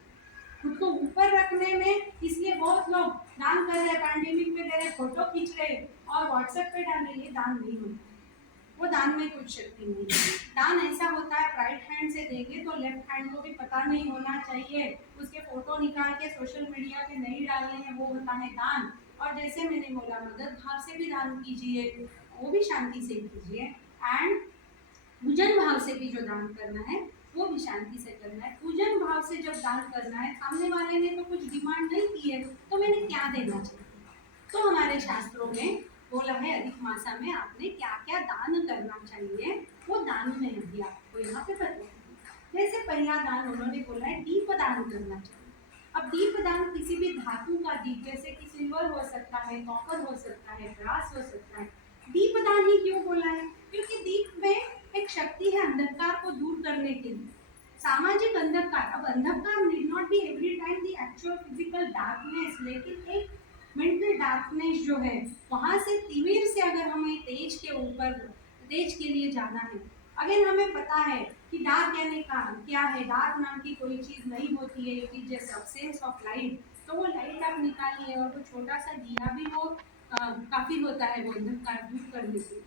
खुद को ऊपर रखने में, इसलिए बहुत लोग दान कर रहे, पैंडेमिक में दे रहे, फोटो खींच रहे और व्हाट्सएप पे डाल रहे, ये दान नहीं होता, वो दान में कुछ शक्ति नहीं है। दान ऐसा होता है, राइट हैंड से देंगे तो लेफ्ट हैंड को भी पता नहीं होना चाहिए, उसके फोटो निकाल के सोशल मीडिया पे नहीं डालने हैं, वो होता है दान। और जैसे मैंने बोला मदद भाव से भी दान कीजिए, वो भी शांति से कीजिए, एंड पूजन भाव से भी जो दान करना है वो भी शांति से करना है। पूजन भाव से जब दान करना है, सामने वाले ने तो कुछ डिमांड नहीं की है, तो मैंने क्या देना चाहिए? तो हमारे शास्त्रों में बोला है अधिक मासा में आपने क्या क्या दान करना चाहिए, वो दान में अभी आपको यहाँ पे बताया। जैसे पहला दान उन्होंने बोला है दीप दान करना चाहिए। अब दीप दान किसी भी धातु का दीप, जैसे कि सिल्वर हो सकता है, कॉपर हो सकता है, ब्रास हो सकता है। दीप दान ही क्यों बोला है? क्योंकि दीप में एक शक्ति है अंधकार को दूर करने के लिए, सामाजिक अंधकार। अब अंधकार need not be every time the actual physical darkness, लेकिन एक मेंटल डार्कनेस जो है वहां से तिमिर से अगर हमें तेज के ऊपर, तेज के लिए जाना है, अगर हमें पता है कि डार्क यानी क्या है, डार्क नाम की कोई चीज नहीं होती है, it is just substance of light, तो वो लाइट आप निकालिए और वो छोटा सा दिया भी वो काफी होता है वो अंधकार दूर कर देती है,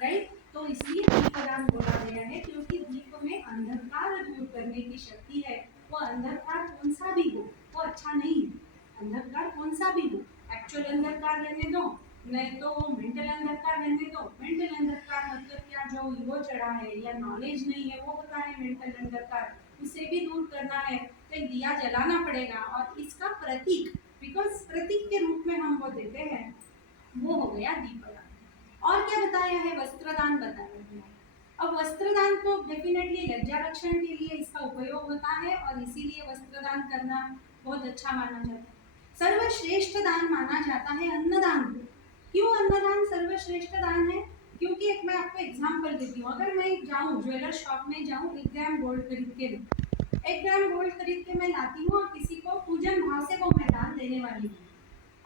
राइट। तो इसलिए दीपदान बोला गया है क्योंकि दीप में अंधकार दूर करने की शक्ति है। वो अंधकार कौन सा भी हो वो अच्छा नहीं है, अंधकार कौन सा भी हो, एक्चुअल अंधकार रहने दो, नहीं तो मेंटल अंधकार रहने दो। मेंटल अंधकार मतलब क्या, जो ईगो चढ़ा है या नॉलेज नहीं है वो होता है मेंटल अंधकार, उसे भी दूर करना है तो एक दिया जलाना पड़ेगा। और इसका प्रतीक, बिकॉज प्रतीक के रूप में हम वो देते हैं, वो हो गया दीपदान। और क्या बताया है? वस्त्रदान बताया गया। अब वस्त्रदान तो डेफिनेटली लज्जा रक्षण के लिए इसका उपयोग होता है और इसीलिए वस्त्रदान करना बहुत अच्छा माना जाता है। सर्वश्रेष्ठ दान माना जाता है अन्नदान को। क्यों अन्नदान सर्वश्रेष्ठ दान है? क्योंकि एक मैं आपको एग्जांपल देती हूँ, अगर मैं जाऊँ ज्वेलर शॉप में जाऊँ 1 ग्राम गोल्ड खरीद के, 1 ग्राम गोल्ड खरीद के मैं लाती हूँ और किसी को पूजन भाव से वो मैं दान देने वाली हूँ,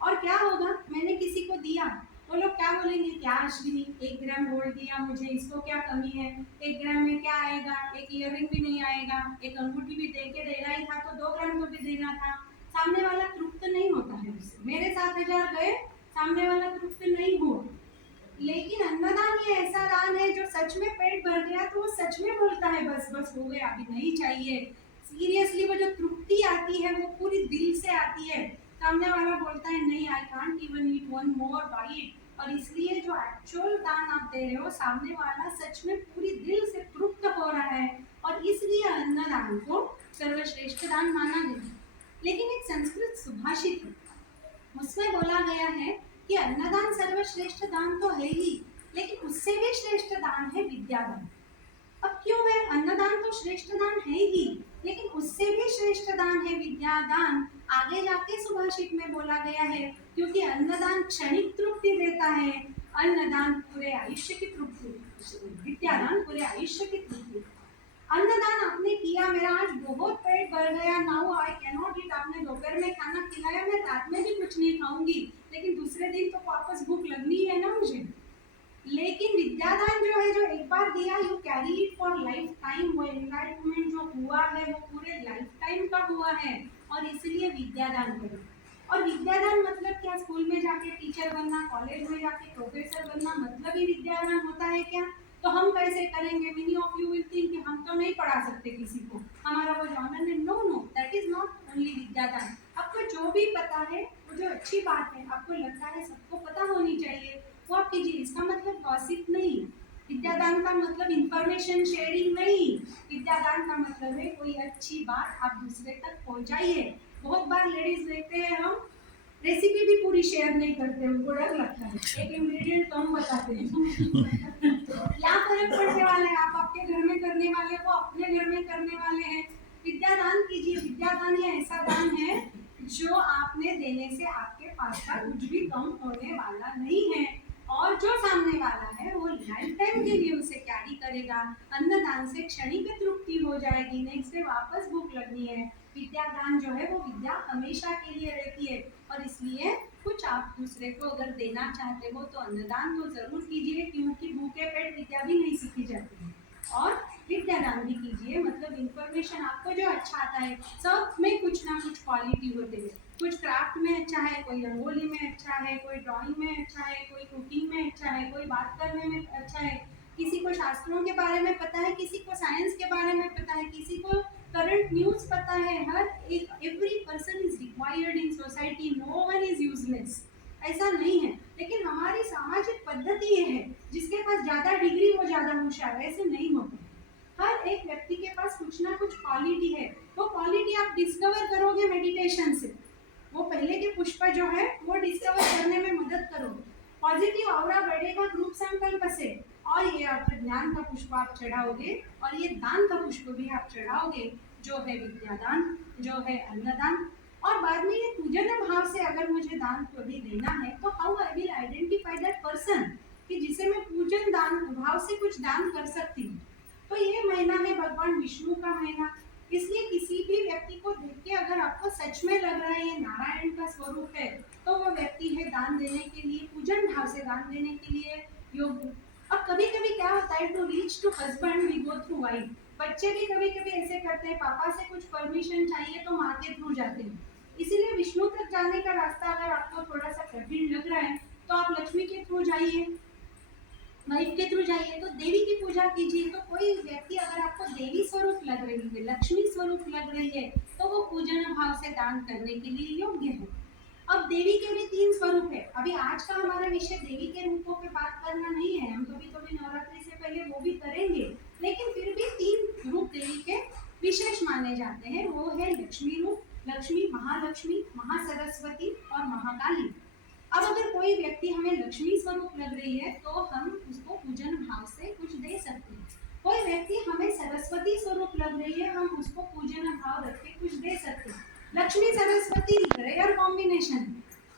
और क्या होगा, मैंने किसी को दिया, वो लोग क्या बोलेंगे, क्या अश्विनी 1 ग्राम गोल्ड दिया मुझे, इसको क्या कमी है, 1 ग्राम में क्या आएगा, एक ईयरिंग भी नहीं आएगा, एक अंगूठी भी दे के देना ही था तो 2 ग्राम को भी देना था। सामने वाला तृप्त नहीं होता है उससे, मेरे 7,000 गए, सामने वाला तृप्त नहीं हुआ। लेकिन अन्नदान ये ऐसा दान है जो सच में पेट भर गया तो वो सच में बोलता है बस बस हो गया, अभी नहीं चाहिए। सीरियसली वो जो तृप्ति आती है वो पूरी दिल से आती है, सामने वाला बोलता है नहीं I can't even eat one more bite. और इसलिए जो एक्चुअल दान आप दे रहे हो, सामने वाला सच में पूरी दिल से तृप्त हो रहा है, और इसलिए अन्नदान को सर्वश्रेष्ठ दान माना गया। लेकिन एक संस्कृत सुभाषित है, उसमें बोला गया है कि अन्नदान सर्वश्रेष्ठ दान तो है ही, लेकिन उससे भी श्रेष्ठ दान है विद्यादान। अब क्यों है? अन्नदान तो श्रेष्ठ दान है ही, लेकिन उससे भी श्रेष्ठ दान है विद्यादान। आगे जाके सुभाषित में बोला गया है, क्योंकि अन्नदान क्षणिक तृप्ति देता है, अन्नदान पूरे आयुष्य की तृप्ति, विद्यादान पूरे आयुष्य की तृप्ति। अन्नदान आपने किया, मेरा आज बहुत पेट भर गया, now I can not eat, आपने दोपहर में खाना खिलाया, मैं रात में भी कुछ नहीं खाऊंगी, लेकिन दूसरे दिन तो वापस भूख लगनी है ना मुझे। लेकिन विद्यादान जो है, जो एक बार दिया you carry it for life time, वो एनलाइटमेंट जो हुआ है वो पूरे लाइफ टाइम का हुआ है, और इसलिए विद्यादान करें। और विद्यादान मतलब क्या? स्कूल में जाके टीचर बनना, कॉलेज में जाके प्रोफेसर बनना मतलब ही विद्यादान होता है क्या? तो हम कैसे करेंगे? Many of you will think कि हम तो नहीं पढ़ा सकते किसी को, हमारा वो जॉनर है। No no, that is not only विद्यादान। आपको जो भी पता है वो जो अच्छी बात है, आपको लगता है सबको पता होनी चाहिए, वो आप कीजिए। इसका मतलब गॉसिप नहीं, विद्यादान का मतलब इंफॉर्मेशन शेयरिंग नहीं, विद्यादान का मतलब है कोई अच्छी बात आप दूसरे तक पहुंचाइए। बहुत बार लेडीज देखते हैं हम रेसिपी भी पूरी शेयर नहीं करते, उनको डर लगता है, एक इंग्रेडिएंट कम बताते हैं। क्या फर्क पड़ने वाला है? आप आपके घर में करने वाले, वो अपने घर में करने वाले हैं। विद्यादान कीजिए। विद्यादान ये ऐसा दान है जो आपने देने से आपके पास का कुछ भी कम होने वाला नहीं है, और जो सामने वाला है वो लाइफ टाइम के लिए उसे कैरी करेगा। अन्नदान से क्षणिक तृप्ति हो जाएगी, नेक्स्ट डे वापस भूख लगनी है। विद्यादान जो है वो विद्या हमेशा के लिए रहती है, और इसलिए कुछ आप दूसरे को अगर देना चाहते हो तो अन्नदान तो जरूर कीजिए, क्योंकि भूखे पेट विद्या भी नहीं सीखी जाती है। और विद्यादान भी कीजिए, मतलब इंफॉर्मेशन आपको जो अच्छा आता है, सब में कुछ ना कुछ क्वालिटी होते हैं। कुछ क्राफ्ट में अच्छा है, कोई रंगोली में अच्छा है, कोई ड्राइंग में अच्छा है, कोई कुकिंग में अच्छा है, कोई बात करने में अच्छा है, किसी को शास्त्रों के बारे में पता है, किसी को साइंस के बारे में पता है, किसी को करंट न्यूज पता है। हर एक, every person is required in society, no one is useless. ऐसा नहीं है। लेकिन हमारी सामाजिक पद्धति ये है, जिसके पास ज्यादा डिग्री वो ज्यादा होशियार है, ऐसे नहीं होता। हर एक व्यक्ति के पास कुछ ना कुछ क्वालिटी है, वो क्वालिटी आप डिस्कवर करोगे मेडिटेशन से। वो पहले के पुष्प जो है वो डिस्कवर करने में मदद करो। पॉजिटिव ऑरा बढ़ेगा ग्रुप संकल्प से, और ये आप ज्ञान का पुष्प आप चढ़ाओगे, और ये दान का पुष्प भी आप चढ़ाओगे, जो है विद्यादान, जो है अन्नदान। और बाद में ये पूजन भाव से अगर मुझे दान को भी देना है, तो how I will identify that person कि जिसे मैं पूजन दान भाव से कुछ दान कर सकती हूँ। तो ये महीना है भगवान विष्णु का महीना, इसलिए किसी भी व्यक्ति को देख के अगर आपको सच में लग रहा है ये नारायण का स्वरूप है, तो वो व्यक्ति है दान देने के लिए, पूजन भाव से दान देने के लिए योग्य। अब कभी कभी क्या होता है, to reach to husband we go through wife. बच्चे भी कभी कभी ऐसे करते हैं, पापा से कुछ परमिशन चाहिए तो माँ के थ्रू जाते हैं। इसीलिए विष्णु तक जाने का रास्ता अगर आपको थोड़ा सा कठिन लग रहा है, तो आप लक्ष्मी के थ्रू जाइए, वाइफ के थ्रू जाइए, तो देवी की पूजा कीजिए। तो कोई व्यक्ति अगर आपको देवी स्वरूप लग रही है, लक्ष्मी स्वरूप लग रही है, तो वो पूजन भाव से दान करने के लिए योग्य है। अब देवी के भी 3 स्वरूप है। अभी आज का हमारा विषय देवी के रूपों पे बात करना नहीं है, हम कभी नवरात्रि से पहले वो भी करेंगे, लेकिन फिर भी 3 रूप देवी के विशेष माने जाते हैं। वो है लक्ष्मी रूप, लक्ष्मी, महालक्ष्मी, महासरस्वती और महाकाली। अब अगर कोई व्यक्ति हमें लक्ष्मी स्वरूप लग रही है, तो हम उसको पूजन भाव से कुछ दे सकते हैं। कोई व्यक्ति हमें सरस्वती स्वरूप लग रही है, हम उसको पूजन भाव रख के कुछ दे सकते हैं। लक्ष्मी सरस्वती रेयर कॉम्बिनेशन,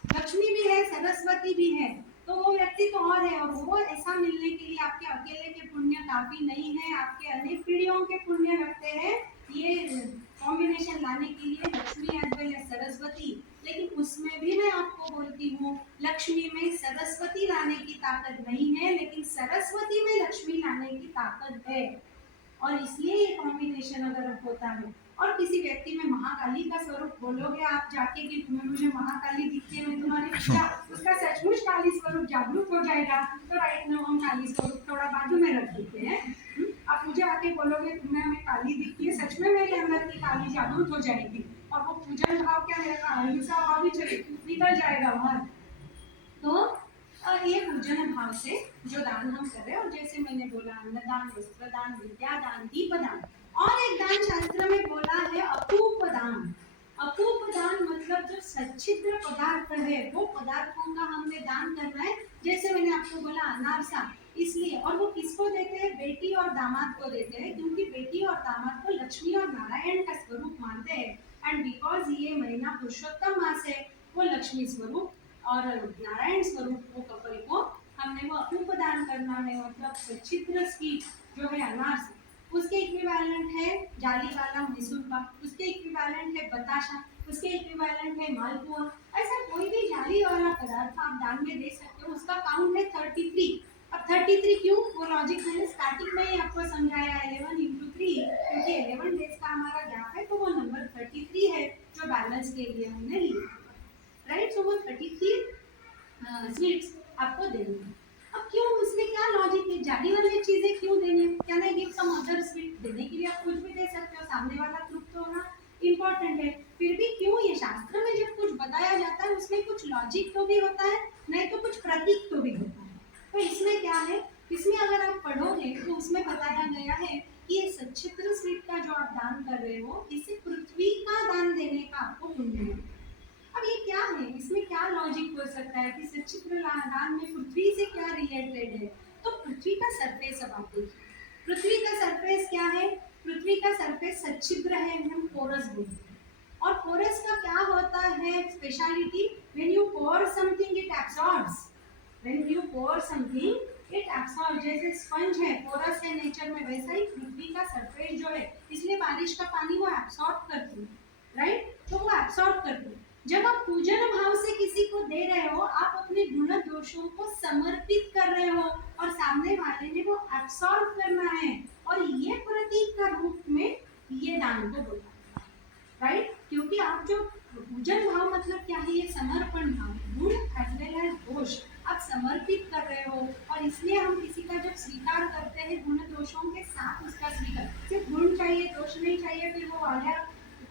लक्ष्मी भी है सरस्वती भी है, तो वो व्यक्ति तो और है, और वो ऐसा मिलने के लिए आपके अकेले के पुण्य काफी नहीं है, आपके अनेक पीढ़ियों के पुण्य लगते हैं ये कॉम्बिनेशन लाने के लिए, Lakshmi as well as Saraswati. लेकिन उसमें भी मैं आपको बोलती हूँ, लक्ष्मी में सरस्वती लाने की ताकत नहीं है, लेकिन सरस्वती में लक्ष्मी लाने की ताकत है, और इसलिए ये कॉम्बिनेशन अगर होता है। और किसी व्यक्ति में महाकाली का स्वरूप बोलोगे आप जाके कि तुम्हें मुझे महाकाली दिखती है, मैं तुम्हारी पूजा, उसका सचमुच काली स्वरूप जागरूक हो जाएगा। तो राइट नाउ हम काली स्वरूप थोड़ा बाजू में रख देते हैं। आप मुझे आके बोलोगे तुम्हें हमें काली दिखती है, सच में मेरे अंदर की काली जागरूक हो जाएगी, और वो पूजन भाव क्या मेरा अहिंसा भाव भी निकल जाएगा वहां। तो ये पूजन भाव से जो दान हम कर रहे हैं, और जैसे मैंने बोला अन्नदान, वस्त्रदान, विद्यादान, दीपदान, और एक दान शास्त्र में बोला है अपूप दान। अपूप दान मतलब जो सच्चिद्र पदार्थ है, वो पदार्थों का हमने दान करना है। जैसे मैंने आपको बोला अनारसा, इसलिए, और वो किसको देते हैं, बेटी और दामाद को देते हैं, क्योंकि बेटी और दामाद को लक्ष्मी और नारायण का स्वरूप मानते हैं। एंड बिकॉज ये महीना पुरुषोत्तम मास है, वो लक्ष्मी स्वरूप और नारायण स्वरूप को कपल को हमने वो अपूप दान करना है। मतलब सच्चिद्र स्वीट जो है अनारस, उसके इक्विवेलेंट है जाली वाला मैसूर पाक, उसके इक्विवेलेंट है बताशा, उसके इक्विवेलेंट है मालपुआ। ऐसा कोई भी जाली वाला पदार्थ आप दान में दे सकते हो। उसका काउंट है 33। अब 33 क्यों, वो लॉजिक मैंने स्टार्टिंग में ही आपको समझाया, 11 into 3, क्योंकि 11 डेज का हमारा गैप है, तो वो नंबर 33 है जो बैलेंस के लिए हमने लिया, राइट। सो वो 33 स्वीट्स आपको देनी है। अब क्यों, उसमें क्या लॉजिक है, जाली वाली चीजें क्यों देनी है? Can I give some other sweet? देने के लिए आप कुछ भी दे सकते हो, सामने वाला तृप्त होना इम्पोर्टेंट है। फिर भी क्यों, ये शास्त्र में जब कुछ बताया जाता है उसमें कुछ लॉजिक तो भी होता है, नहीं तो कुछ प्रतीक तो भी होता है। तो इसमें क्या है, इसमें अगर आप पढ़ोगे तो उसमें बताया गया है कि ये सच्चिद्र स्वीट का जो आप दान कर रहे हो, इसे पृथ्वी का दान देने का आपको पुण्य है। अब ये क्या है, इसमें क्या लॉजिक हो सकता है कि सच्चिद्र दान में पृथ्वी से क्या रिलेटेड है? तो पृथ्वी का सरफेस, अब आप देखिए पृथ्वी का सरफेस क्या है, पृथ्वी का सरफेस सच्चिद्र है, हम पोरस बोलते हैं। और पोरस का क्या होता है speciality, when you pour something it absorbs, when you pour something it absorb. जैसे स्पंज है, पोरस है नेचर में, वैसा ही पृथ्वी का सरफेस जो है, इसलिए बारिश का पानी वो एब्सॉर्ब करती है, राइट। तो वो एब्सॉर्ब करती है। जब आप पूजन भाव से किसी को दे रहे हो, आप अपने गुण दोषों को समर्पित कर रहे हो, और सामने वाले ने वो एब्सॉर्ब करना है, और ये प्रतीक का रूप में ये दान को बोला, राइट। क्योंकि आप जो पूजन भाव मतलब क्या है, ये समर्पण भाव, गुण एज वेल एज दोष आप समर्पित कर रहे हो। और इसलिए हम किसी का जब स्वीकार करते हैं गुण दोषों के साथ उसका स्वीकार, सिर्फ गुण चाहिए दोष नहीं चाहिए, फिर वो वाला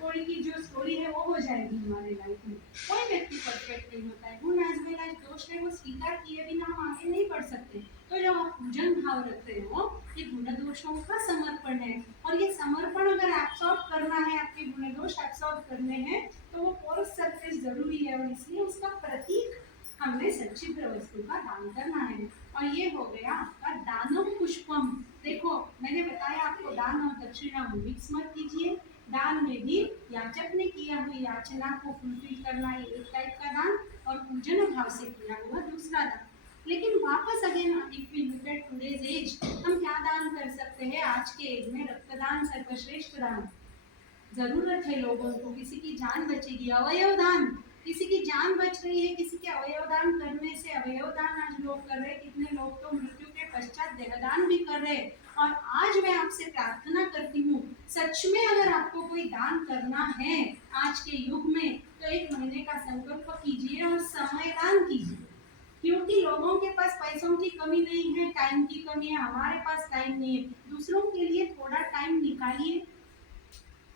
थोड़ी की जो स्टोरी है वो हो जाएगी हमारे लाइफ में। कोई व्यक्ति परफेक्ट नहीं होता है, गुण एज वेल एज दोष है वो स्वीकार किए बिना हम आगे नहीं बढ़ सकते। तो जब आप पूजन भाव रखते हो, ये गुण दोषों का समर्पण है, और ये समर्पण अगर एब्सॉर्ब करना है, आपके गुण दोष एब्सॉर्ब करने हैं, तो वो पोरस सरफेस जरूरी है, और इसलिए उसका प्रतीक हमने सच्चिद्र वस्तु का दान करना है। और ये हो गया आपका दानम पुष्पम। देखो मैंने बताया आपको दान और दक्षिणा मिक्स मत कीजिए। दान में भी याचक ने किया हुई याचना को फुलफिल करना ये एक टाइप का दान, और पूजन भाव से किया हुआ दूसरा दान। लेकिन वापस again if we look at today's age, हम क्या दान कर सकते हैं? आज के एज में रक्तदान सर्वश्रेष्ठ दान। जरूरत है लोगों को, किसी की जान बचेगी, अवयव दान, किसी की जान बच रही है, किसी के अवयव दान करने से, अवयव दान आज लोग कर रहे हैं, कितने लोग तो मृत्यु के पश्चात देहदान भी कर रहे हैं। और आज मैं आपसे प्रार्थना करती हूँ, सच में अगर आपको कोई दान करना है आज के युग में, तो 1 महीने का संकल्प कीजिए और समय दान कीजिए। क्योंकि लोगों के पास पैसों की कमी नहीं है, टाइम की कमी है, हमारे पास टाइम नहीं है। दूसरों के लिए थोड़ा टाइम निकालिए,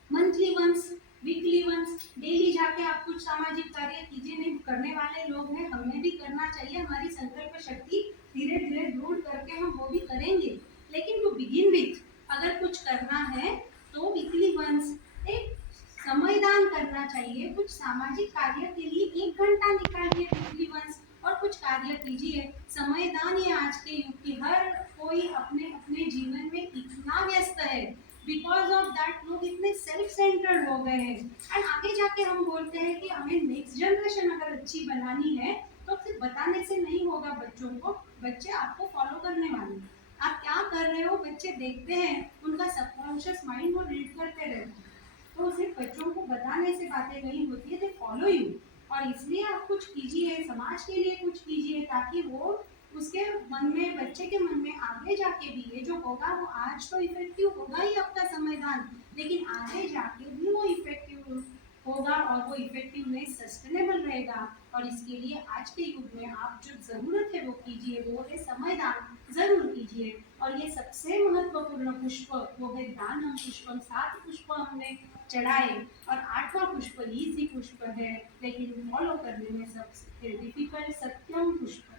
monthly once, weekly once, daily जाके आप कुछ सामाजिक कार्य कीजिए। नहीं करने वाले लोग हैं, हमें भी करना चाहिए, हमारी संकल्प शक्ति धीरे धीरे दृढ़ करके हम वो भी करेंगे। लेकिन टू बिगिन विथ अगर कुछ करना है तो वीकली वंस एक समय दान करना चाहिए। कुछ सामाजिक कार्य के लिए 1 घंटा निकालिए वीकली वंस और कुछ कार्य कीजिए। समय दान ये आज के युग की हर कोई अपने अपने जीवन में इतना व्यस्त है, बिकॉज ऑफ दैट लोग इतने सेल्फ सेंटर्ड हो गए हैं। एंड आगे जाके हम बोलते हैं कि हमें नेक्स्ट जनरेशन अगर अच्छी बनानी है तो सिर्फ बताने से नहीं होगा बच्चों को, बच्चे आपको फॉलो करने वाले हैं। आप क्या कर रहे हो बच्चे देखते हैं, उनका सबकॉन्शियस माइंड वो रीड करते रहते हैं। तो सिर्फ बच्चों को बताने से बातें नहीं होती है, दे फॉलो यू। और इसलिए आप कुछ कीजिए, समाज के लिए कुछ कीजिए, ताकि वो उसके मन में, बच्चे के मन में आगे जाके भी ये जो होगा वो आज तो इफेक्टिव होगा ही आपका संविधान, लेकिन आगे जाके भी वो इफेक्टिव होगा और वो इफेक्टिवनेस सस्टेनेबल रहेगा। और इसके लिए आज के युग में आप जो जरूरत है वो कीजिए, वो है समयदान जरूर कीजिए। और ये सबसे महत्वपूर्ण पुष्प वो है दानम पुष्पम। 7 पुष्प हमने चढ़ाए और 8वां पुष्प इजी पुष्प है, लेकिन फॉलो करने में सबसे डिफिकल्ट सत्यम पुष्प।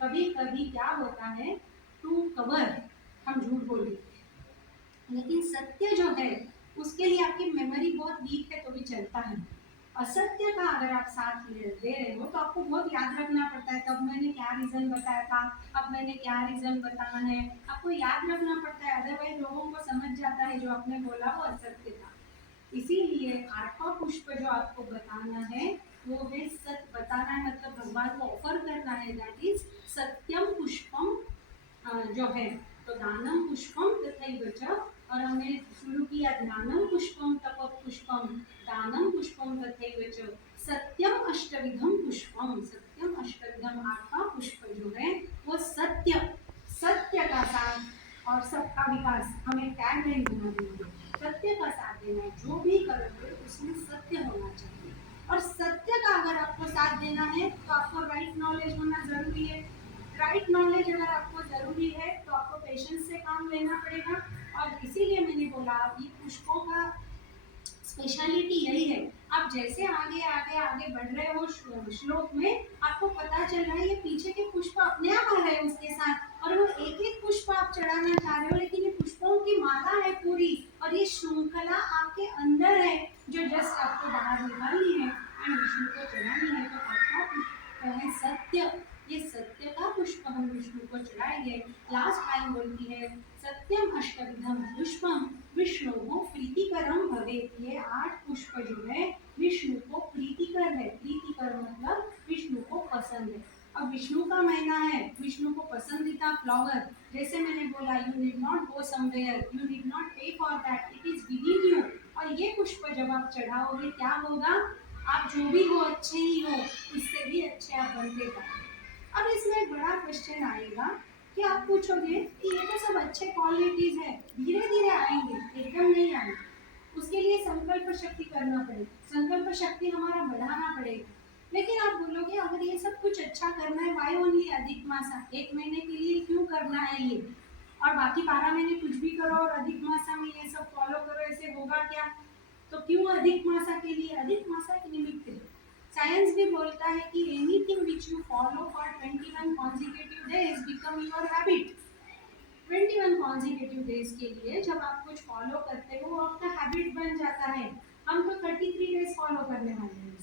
कभी कभी क्या होता है, टू कवर हम झूठ बोल देते हैं, लेकिन सत्य जो है उसके लिए आपकी मेमोरी बहुत वीक है तो भी चलता है। असत्य का अगर आप साथ दे रहे हो तो आपको बहुत याद रखना पड़ता है, तब मैंने क्या रीजन बताया था, अब मैंने क्या रीजन बताना है, आपको याद रखना पड़ता है। अदरवाइज लोगों को समझ जाता है जो आपने बोला वो असत्य था। इसीलिए 8वां पुष्प जो आपको बताना है वो है सत्य बताना है, मतलब भगवान को ऑफर करना है, दैट इज सत्यम पुष्पम जो है। तो दानम पुष्पम तथैव च, और हमने शुरू किया ज्ञानम पुष्पम तप पुष्पम दानम पुष्पम तथैव च सत्यम अष्टविधम पुष्पम। सत्यम अष्टविधम 8वां पुष्प जो है वो सत्य, सत्य का साथ और सबका विकास, हमें टैगलाइन बना देंगे, सत्य का साथ देना, जो भी करोगे उसमें सत्य होना चाहिए। और सत्य का अगर आपको साथ देना है तो आपको राइट नॉलेज होना जरूरी है। राइट नॉलेज अगर आपको जरूरी है तो आपको पेशेंस से काम लेना पड़ेगा। और इसीलिए मैंने बोला ये पुष्पों का स्पेशलिटी यही है, आप जैसे आगे आगे आगे बढ़ रहे हो श्लोक में, आपको पता चल रहा है ये पीछे के पुष्प अपने आप आ रहे हैं उसके साथ, और वो एक एक पुष्प आप चढ़ाना चाह रहे हो, लेकिन ये पुष्पों की माला है पूरी, और ये श्रृंखला आपके अंदर है जो जस्ट आपको बाहर निकालनी है एंड विष्णु को चढ़ानी है। तो आपका पुष्प है सत्य, ये सत्य का पुष्प हम विष्णु को चढ़ाएंगे। लास्ट लाइन बोलती है सत्यम अष्टविधम पुष्पम विष्णु को प्रीतिकरम भवेत। ये 8 पुष्प जो है विष्णु को प्रीतिकर है, प्रीतिकर मतलब विष्णु को पसंद है। अब विष्णु का महीना है, विष्णु को पसंदीदा फ्लावर, जैसे मैंने बोला you need not go somewhere, you need not pay for that, it is within you. और ये पुष्प जब आप चढ़ाओगे क्या होगा, आप जो भी हो अच्छे ही हो, उससे भी अच्छे आप बनते जाओगे। अब इसमें एक बड़ा क्वेश्चन आएगा कि आप पूछोगे कि ये तो सब अच्छे क्वालिटीज है, धीरे धीरे आएंगे, एकदम नहीं आएंगे, उसके लिए संकल्प शक्ति करना पड़ेगा, संकल्प शक्ति हमारा बढ़ाना पड़ेगा। लेकिन आप बोलोगे अगर ये सब कुछ अच्छा करना है, वाई ओनली अधिक मासा, 1 महीने के लिए क्यों करना है ये, और बाकी 12 महीने कुछ भी करो और अधिक मासा में ये सब फॉलो करो, ऐसे होगा क्या? तो क्यों अधिक मासा के लिए? अधिक मासा एक निमित्त है। साइंस भी बोलता है कि anything which you follow for 21 consecutive days become your habit. 21 consecutive days के लिए जब आप कुछ फॉलो करते हो वो आपका हैबिट बन जाता है। हम तो 33 डेज फॉलो करने वाले हैं,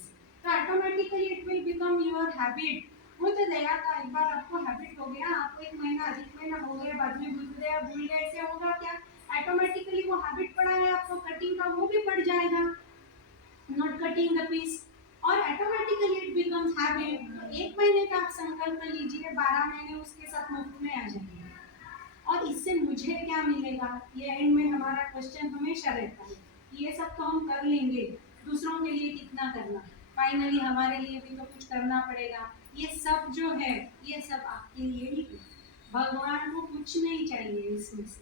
तो automatically it will become your habit. वो तो दया का एक बार आपको हैबिट हो गया, आपको एक महीना अधिक महीना हो गया, बाद में भूल गए, ऐसे होगा क्या? ऑटोमेटिकली वो हैबिट पड़ा है आपको कटिंग का, वो भी पड़ जाएगा, नॉट कटिंग द पीस, और ऑटोमेटिकली इट बिकम्स हैबिट। तो एक महीने का आप संकल्प लीजिए, 12 महीने उसके साथ मुफ्त में आ जाएंगे। और इससे मुझे क्या मिलेगा, ये एंड में हमारा क्वेश्चन हमेशा रहता है। ये सब तो हम कर लेंगे, दूसरों के लिए कितना करना, फाइनली हमारे लिए भी तो कुछ करना पड़ेगा। ये सब जो है ये सब आपके लिए ही है। भगवान को कुछ नहीं चाहिए इसमें से,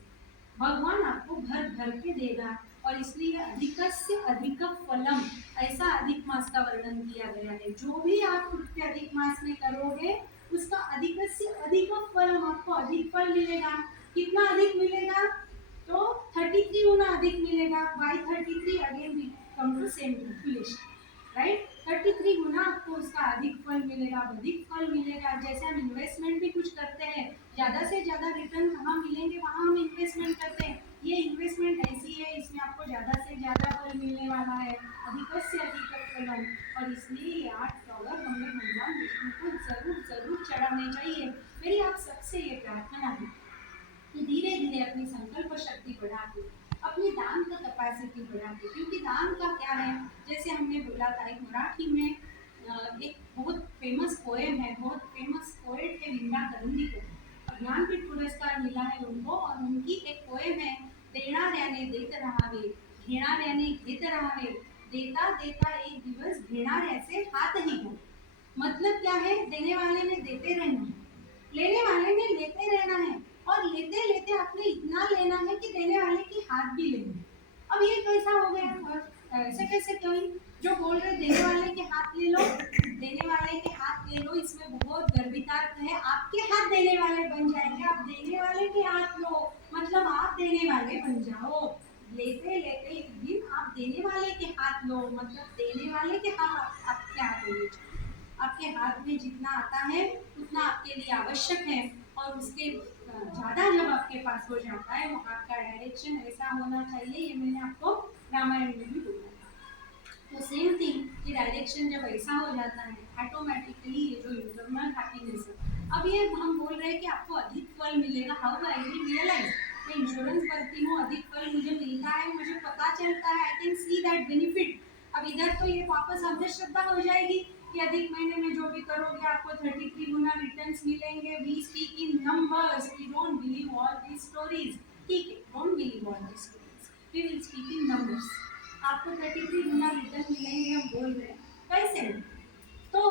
भगवान आपको भर भर के देगा। और इसलिए अधिक से अधिक फलम, ऐसा अधिक मास का वर्णन किया गया है। जो भी आप उसके अधिक मास में करोगे उसका अधिक से अधिक फलम, आपको अधिक फल मिलेगा। कितना अधिक मिलेगा? तो 33 गुना अधिक मिलेगा। By 33 again we come to same calculation, right? 33 गुना आपको उसका अधिक फल मिलेगा, अधिक फल मिलेगा। जैसे हम इन्वेस्टमेंट भी कुछ करते हैं, ज्यादा से ज्यादा रिटर्न कहाँ मिलेंगे वहां हम इन्वेस्टमेंट करते हैं। ये इन्वेस्टमेंट ऐसी है, इसमें आपको ज्यादा से ज्यादा फल मिलने वाला है, अधिक से अधिक फलम। और इसलिए ये 8 डॉलर हमें भगवान विष्णु को जरूर जरूर चढ़ाने चाहिए। मेरी आप सबसे ये प्रार्थना है कि धीरे धीरे अपनी संकल्प शक्ति बढ़ा के, अपनी दान का कैपेसिटी बढ़ा के, क्योंकि दान का क्या है, जैसे हमने बोला था, एक मराठी में एक बहुत फेमस पोएम है, बहुत फेमस पोएट है विंदा करंदीकर, ज्ञानपीठ पुरस्कार मिला है उनको। और उनकी एक पोएम है, देणाऱ्याने देत राहावे, घेणाऱ्याने घेत राहावे, देता देता एक दिवस घेणाऱ्याचे हातही हो। मतलब क्या है, देने वाले ने देते रहना है, लेने वाले ने लेते रहना है, और लेते लेते आपने इतना लेना है कि देने वाले की हाथ भी लेना है। अब ये कैसा हो गया, ऐसे कैसे कोई जो बोल रहे देने वाले के हाथ ले लो, देने वाले के हाथ ले लो, इसमें बहुत गर्वितार्थ है। आपके हाथ देने वाले बन जाएंगे, आप देने वाले के हाथ लो, मतलब आप देने वाले बन जाओ। लेते लेते एक दिन आप देने वाले के हाथ लो, मतलब देने वाले के हाथ आपके हाथ होने चाहिए। आपके हाथ में जितना आता है उतना आपके लिए आवश्यक है, और उसके ज़्यादा जब आपके पास हो जाता है वो आपका डायरेक्शन ऐसा होना चाहिए। ये मैंने आपको रामायण में भी बोला था। तो सेम थिंग, कि डायरेक्शन जब ऐसा हो जाता है ऑटोमेटिकली ये जो इंटरनल हैप्पीनेस है। अब ये हम बोल रहे हैं कि आपको अधिक फल मिलेगा, हाउ आई विल रियलाइज? मैं इंश्योरेंस करती हूँ, अधिक फल मुझे मिलता है, मुझे पता चलता है, I can see that benefit. अब इधर तो ये वापस अंधश्रद्धा हो जाएगी कि अधिक महीने में जो भी करोगे आपको 33 गुना रिटर्न्स मिलेंगे। We speak in numbers, we don't believe all these stories. ठीक है, don't believe all these stories, we will speak in numbers. आपको 33 गुना रिटर्न मिलेंगे हम बोल रहे हैं, कैसे? तो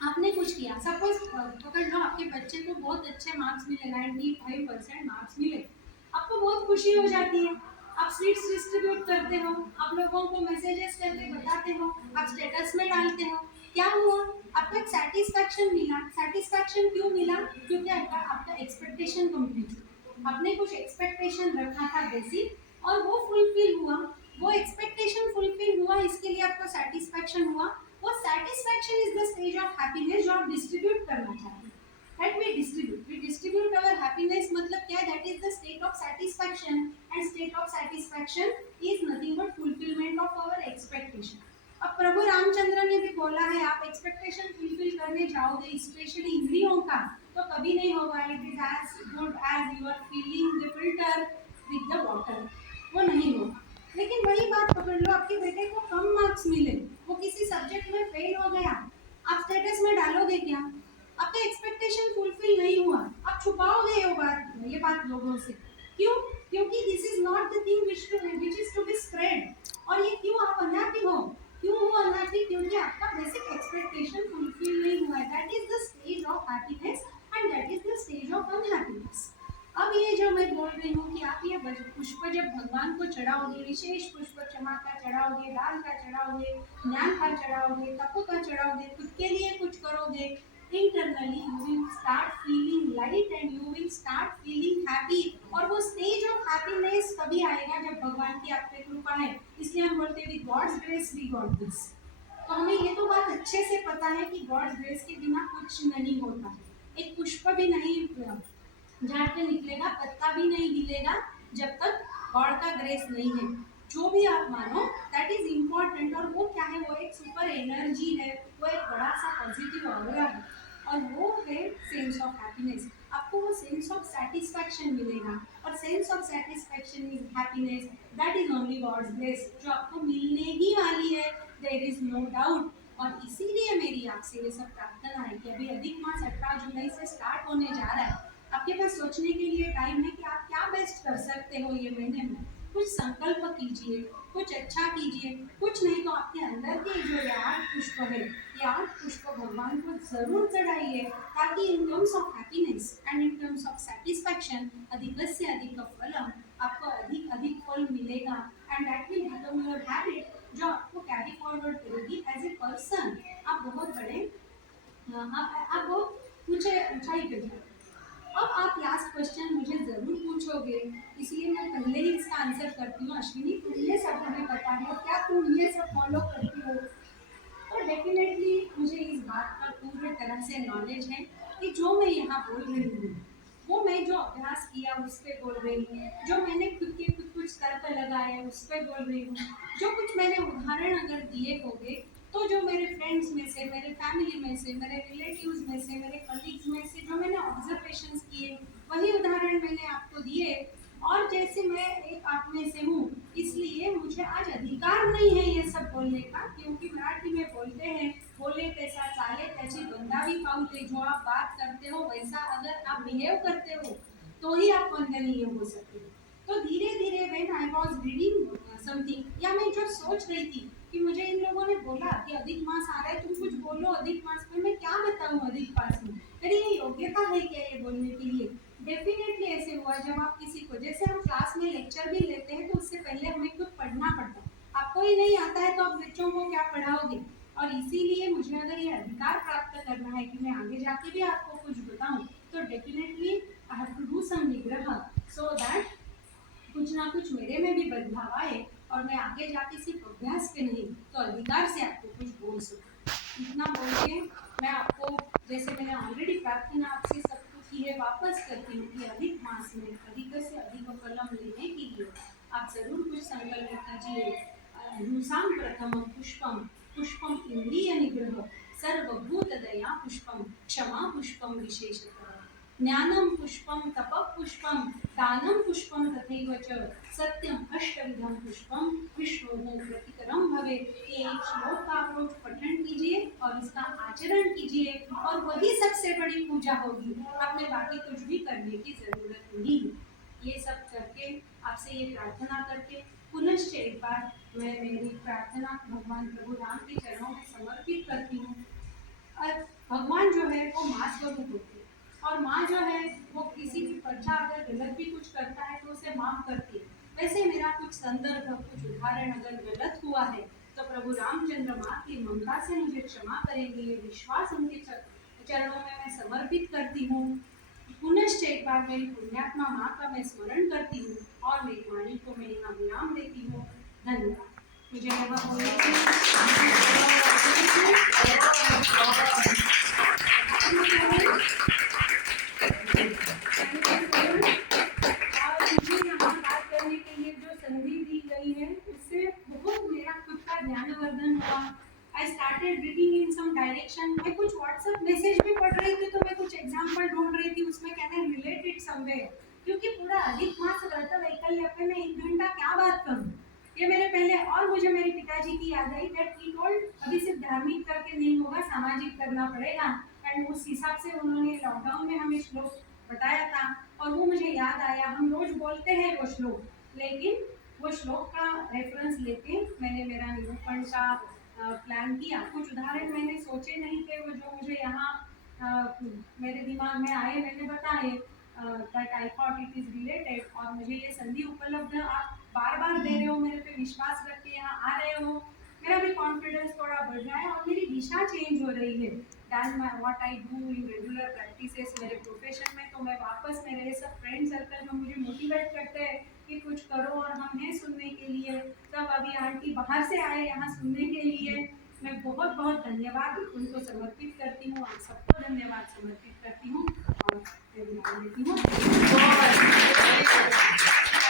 आपने कुछ किया, सपोज पकड़ लो आपके बच्चे को बहुत अच्छे मार्क्स मिले, 95% मार्क्स मिले, आपको बहुत खुशी हो जाती है। आप स्वीट्स डिस्ट्रीब्यूट करते हो, आप लोगों को मैसेजेस करके बताते हो, आप स्टेटस में डालते हो। क्या हुआ? आपको एक सेटिस्फैक्शन मिला। सेटिस्फैक्शन क्यों मिला? क्योंकि आपका एक्सपेक्टेशन कंप्लीट हुआ। आपने कुछ एक्सपेक्टेशन रखा था बेसिक, और वो फुलफिल हुआ। वो एक्सपेक्टेशन फुलफिल हुआ, इसके लिए आपको सेटिस्फैक्शन हुआ। वो satisfaction is the stage of happiness जो आप डिस्ट्रीब्यूट करना चाहते हैं। That we distribute our happiness, मतलब क्या है? That is the state of satisfaction, and state of satisfaction is nothing but fulfillment of our expectation. अब प्रभु रामचंद्र ने भी बोला है, आप एक्सपेक्टेशन फुलफिल करने जाओगे स्पेशली इंद्रियों का, तो कभी नहीं होगा। It is as good as you are filling the filter with the water, वो नहीं होगा। लेकिन वही बात पकड़ लो, आपके बेटे को कम मार्क्स मिले, वो किसी सब्जेक्ट में फेल हो गया, आप स्टेटस में डालोगे क्या? आपका एक्सपेक्टेशन फुलफिल नहीं हुआ, आप छुपाओगे ये बात लोगों से। क्यों? क्योंकि this is not the thing which is to be spread. और ये क्यों आप अनहैप्पी हो? क्यों हो अनहैप्पी? क्योंकि आपका बेसिक एक्सपेक्टेशन फुलफिल नहीं हुआ है। That is the stage of happiness, and that is the stage of unhappiness. अब ये जो मैं बोल रही हूँ कि आप ये पुष्प जब भगवान को चढ़ाओगे, विशेष पुष्प, क्षमा का चढ़ाओगे, दान का चढ़ाओगे, ज्ञान का चढ़ाओगे, तप का चढ़ाओगे, खुद के लिए कुछ करोगे, internally you will start feeling light and you will start feeling happy। और वो स्टेज ऑफ हैप्पीनेस तभी आएगा जब भगवान की आप पे कृपा है। इसलिए हम बोलते हैं with God's grace we got this. तो हमें ये तो बात अच्छे से पता है कि गॉड्स ग्रेस के बिना कुछ नहीं होता है। एक पुष्प भी नहीं झाड़ के निकलेगा, पत्ता भी नहीं हिलेगा जब तक गॉड का ग्रेस नहीं है। जो भी आप मानो दैट इज इम्पोर्टेंट। और वो क्या है, वो एक सुपर एनर्जी है, वो एक बड़ा सा पॉजिटिव ऑरा है और वो है सेंस ऑफ हैप्पीनेस। आपको वो सेंस ऑफ सेटिस्फैक्शन मिलेगा और sense of satisfaction is happiness, that is only God's grace जो आपको मिलने ही वाली है, देयर इज नो डाउट। और इसीलिए मेरी आपसे ये सब प्रार्थना है कि अभी अधिक मास 18 जुलाई से स्टार्ट होने जा रहा है। आपके पास सोचने के लिए टाइम है कि आप क्या बेस्ट कर सकते हो ये महीने में। कुछ संकल्प कीजिए, कुछ अच्छा कीजिए, कुछ नहीं तो आपके अंदर के जो ये 8 पुष्प है, ये 8 पुष्प भगवान को जरूर चढ़ाइए ताकि in terms of happiness and in terms of satisfaction अधिक से अधिक फलम आपको अधिक अधिक फल मिलेगा and that will become your habit जो आपको कैरी फॉरवर्ड करेगी एज ए पर्सन। आप बहुत बड़े आप बहुत ऊंचाई पे जाए। अब आप लास्ट क्वेश्चन मुझे जरूर पूछोगे, इसलिए मैं पहले ही इसका आंसर करती हूँ। अश्विनी, तुम ये सब हमें पता है, क्या तुम ये सब फॉलो करती हो? तो डेफिनेटली मुझे इस बात का पूरी तरह से नॉलेज है कि जो मैं यहाँ बोल रही हूँ वो मैं जो अभ्यास किया उस पर बोल रही हूँ, जो मैंने खुद के कुछ तर्क लगाए उस पर बोल रही हूँ, जो कुछ मैंने उदाहरण अगर दिए होंगे तो जो मेरे फ्रेंड्स में से, मेरे फैमिली में से, मेरे रिलेटिव्स में से, मेरे कलीग्स में से जो मैंने ऑब्जर्वेशंस किए वही उदाहरण मैंने आपको दिए। और जैसे मैं एक आप में से हूँ इसलिए मुझे आज अधिकार नहीं है ये सब बोलने का, क्योंकि मराठी में बोलते हैं बोले तैसा चाले त्याची बंदावी पाऊले। जो आप बात करते हो वैसा अगर आप बिहेव करते हो तो ही आप वंदनीय हो सकते हो। तो धीरे धीरे when I was reading something, या मैं जो सोच रही थी कि मुझे इन लोगों ने बोला कि अधिक मास आ रहा है तुम कुछ बोलो अधिक मास में, मैं क्या बताऊं अधिक मास में, मेरी ये योग्यता है क्या ये बोलने के लिए? डेफिनेटली ऐसे हुआ जब आप किसी को, जैसे हम क्लास में लेक्चर भी लेते हैं तो उससे पहले हमें कुछ पढ़ना पड़ता है। आपको ही नहीं आता है तो आप बच्चों को क्या पढ़ाओगे? और इसीलिए मुझे अगर ये अधिकार प्राप्त करना है कि मैं आगे जाके भी आपको कुछ बताऊं तो definitely I have to do some nigraha so that कुछ ना कुछ मेरे में भी बदलाव आए और मैं आगे जाके सिर्फ अभ्यास पे नहीं तो अधिकार से आपको कुछ बोल सकूं। इतना बोल के मैं आपको, जैसे मैंने ऑलरेडी प्रार्थना आपसे सबको की है, वापस करती हूँ कि अधिक मास में अधिक से अधिक फलम लेने के लिए आप जरूर कुछ संकल्प कीजिए। हिंसाम प्रथम पुष्पम पुष्पम इंद्रिय निग्रह सर्वभूत दया पुष्पम क्षमा पुष्पम विशेषतः ज्ञानम पुष्पम तप पुष्पम दानम पुष्पम तथैव च सत्यम अष्टविधम पुष्पम विष्णु प्रतिकरम भवे। ये एक श्लोक का आप लोग पठन कीजिए और इसका आचरण कीजिए और वही सबसे बड़ी पूजा होगी। आपने बाकी कुछ भी करने की जरूरत नहीं है। ये सब करके आपसे ये प्रार्थना करके पुनश्च एक बार मैं मेरी प्रार्थना भगवान प्रभु राम के चरणों में समर्पित करती हूँ। और भगवान जो है वो माँ स्वरूप होती है और माँ जो है वो किसी की प्रजा अगर गलत भी कुछ करता है तो उसे माफ करती है। वैसे मेरा कुछ संदर्भ कुछ उदाहरण अगर गलत हुआ है तो प्रभु रामचंद्र माँ की ममता से मुझे क्षमा करेंगे, ये विश्वास उनके चरणों में मैं समर्पित करती हूँ। पुनश्च एक बार मेरी पुण्यात्मा माँ का मैं स्मरण करती हूँ और मेरी वाणी को मैं यहाँ विराम देती हूँ। धन्यवाद। मुझे यहाँ बोलने के लिए जो संधि दी गई है उससे बहुत मेरा खुद का ज्ञानवर्धन हुआ। I started reading in some direction. मैं कुछ व्हाट्सएप मैसेज भी पढ़ रही थी तो मैं कुछ एग्जांपल ढूंढ रही थी उसमें can I relate it somewhere, क्योंकि पूरा अधिक मास व्रत वैकल्य पे मैं 1 घंटा क्या बात करूं ये मेरे पहले। और मुझे मेरे पिताजी की याद आई दैट ही टोल्ड अभी सिर्फ धार्मिक करके नहीं होगा, सामाजिक करना पड़ेगा। एंड उस हिसाब से उन्होंने लॉकडाउन में हमें श्लोक बताया था और वो मुझे याद आया। हम रोज बोलते हैं वो श्लोक, लेकिन वो श्लोक का रेफरेंस लेके मैंने मेरा निरूपण का प्लान किया। कुछ उदाहरण मैंने सोचे नहीं थे, वो जो मुझे यहाँ मेरे दिमाग में आए मैंने बताए that I thought it is related. और मुझे ये संधि उपलब्ध आप बार बार दे रहे हो, मेरे पे विश्वास रख के यहाँ आ रहे हो, मेरा भी कॉन्फिडेंस थोड़ा बढ़ रहा है और मेरी दिशा चेंज हो रही है। Done what I do in regular practices मेरे प्रोफेशन में, तो मैं वापस मेरे ये सब फ्रेंड सर्कल जो मुझे मोटिवेट करते हैं कि कुछ करो और हम हैं सुनने के लिए, सब अभी आंटी बाहर से आए यहाँ सुनने के लिए, मैं बहुत बहुत धन्यवाद उनको समर्पित करती हूँ, आप सबको धन्यवाद समर्पित करती हूँ और मैं विराम लेती हूँ।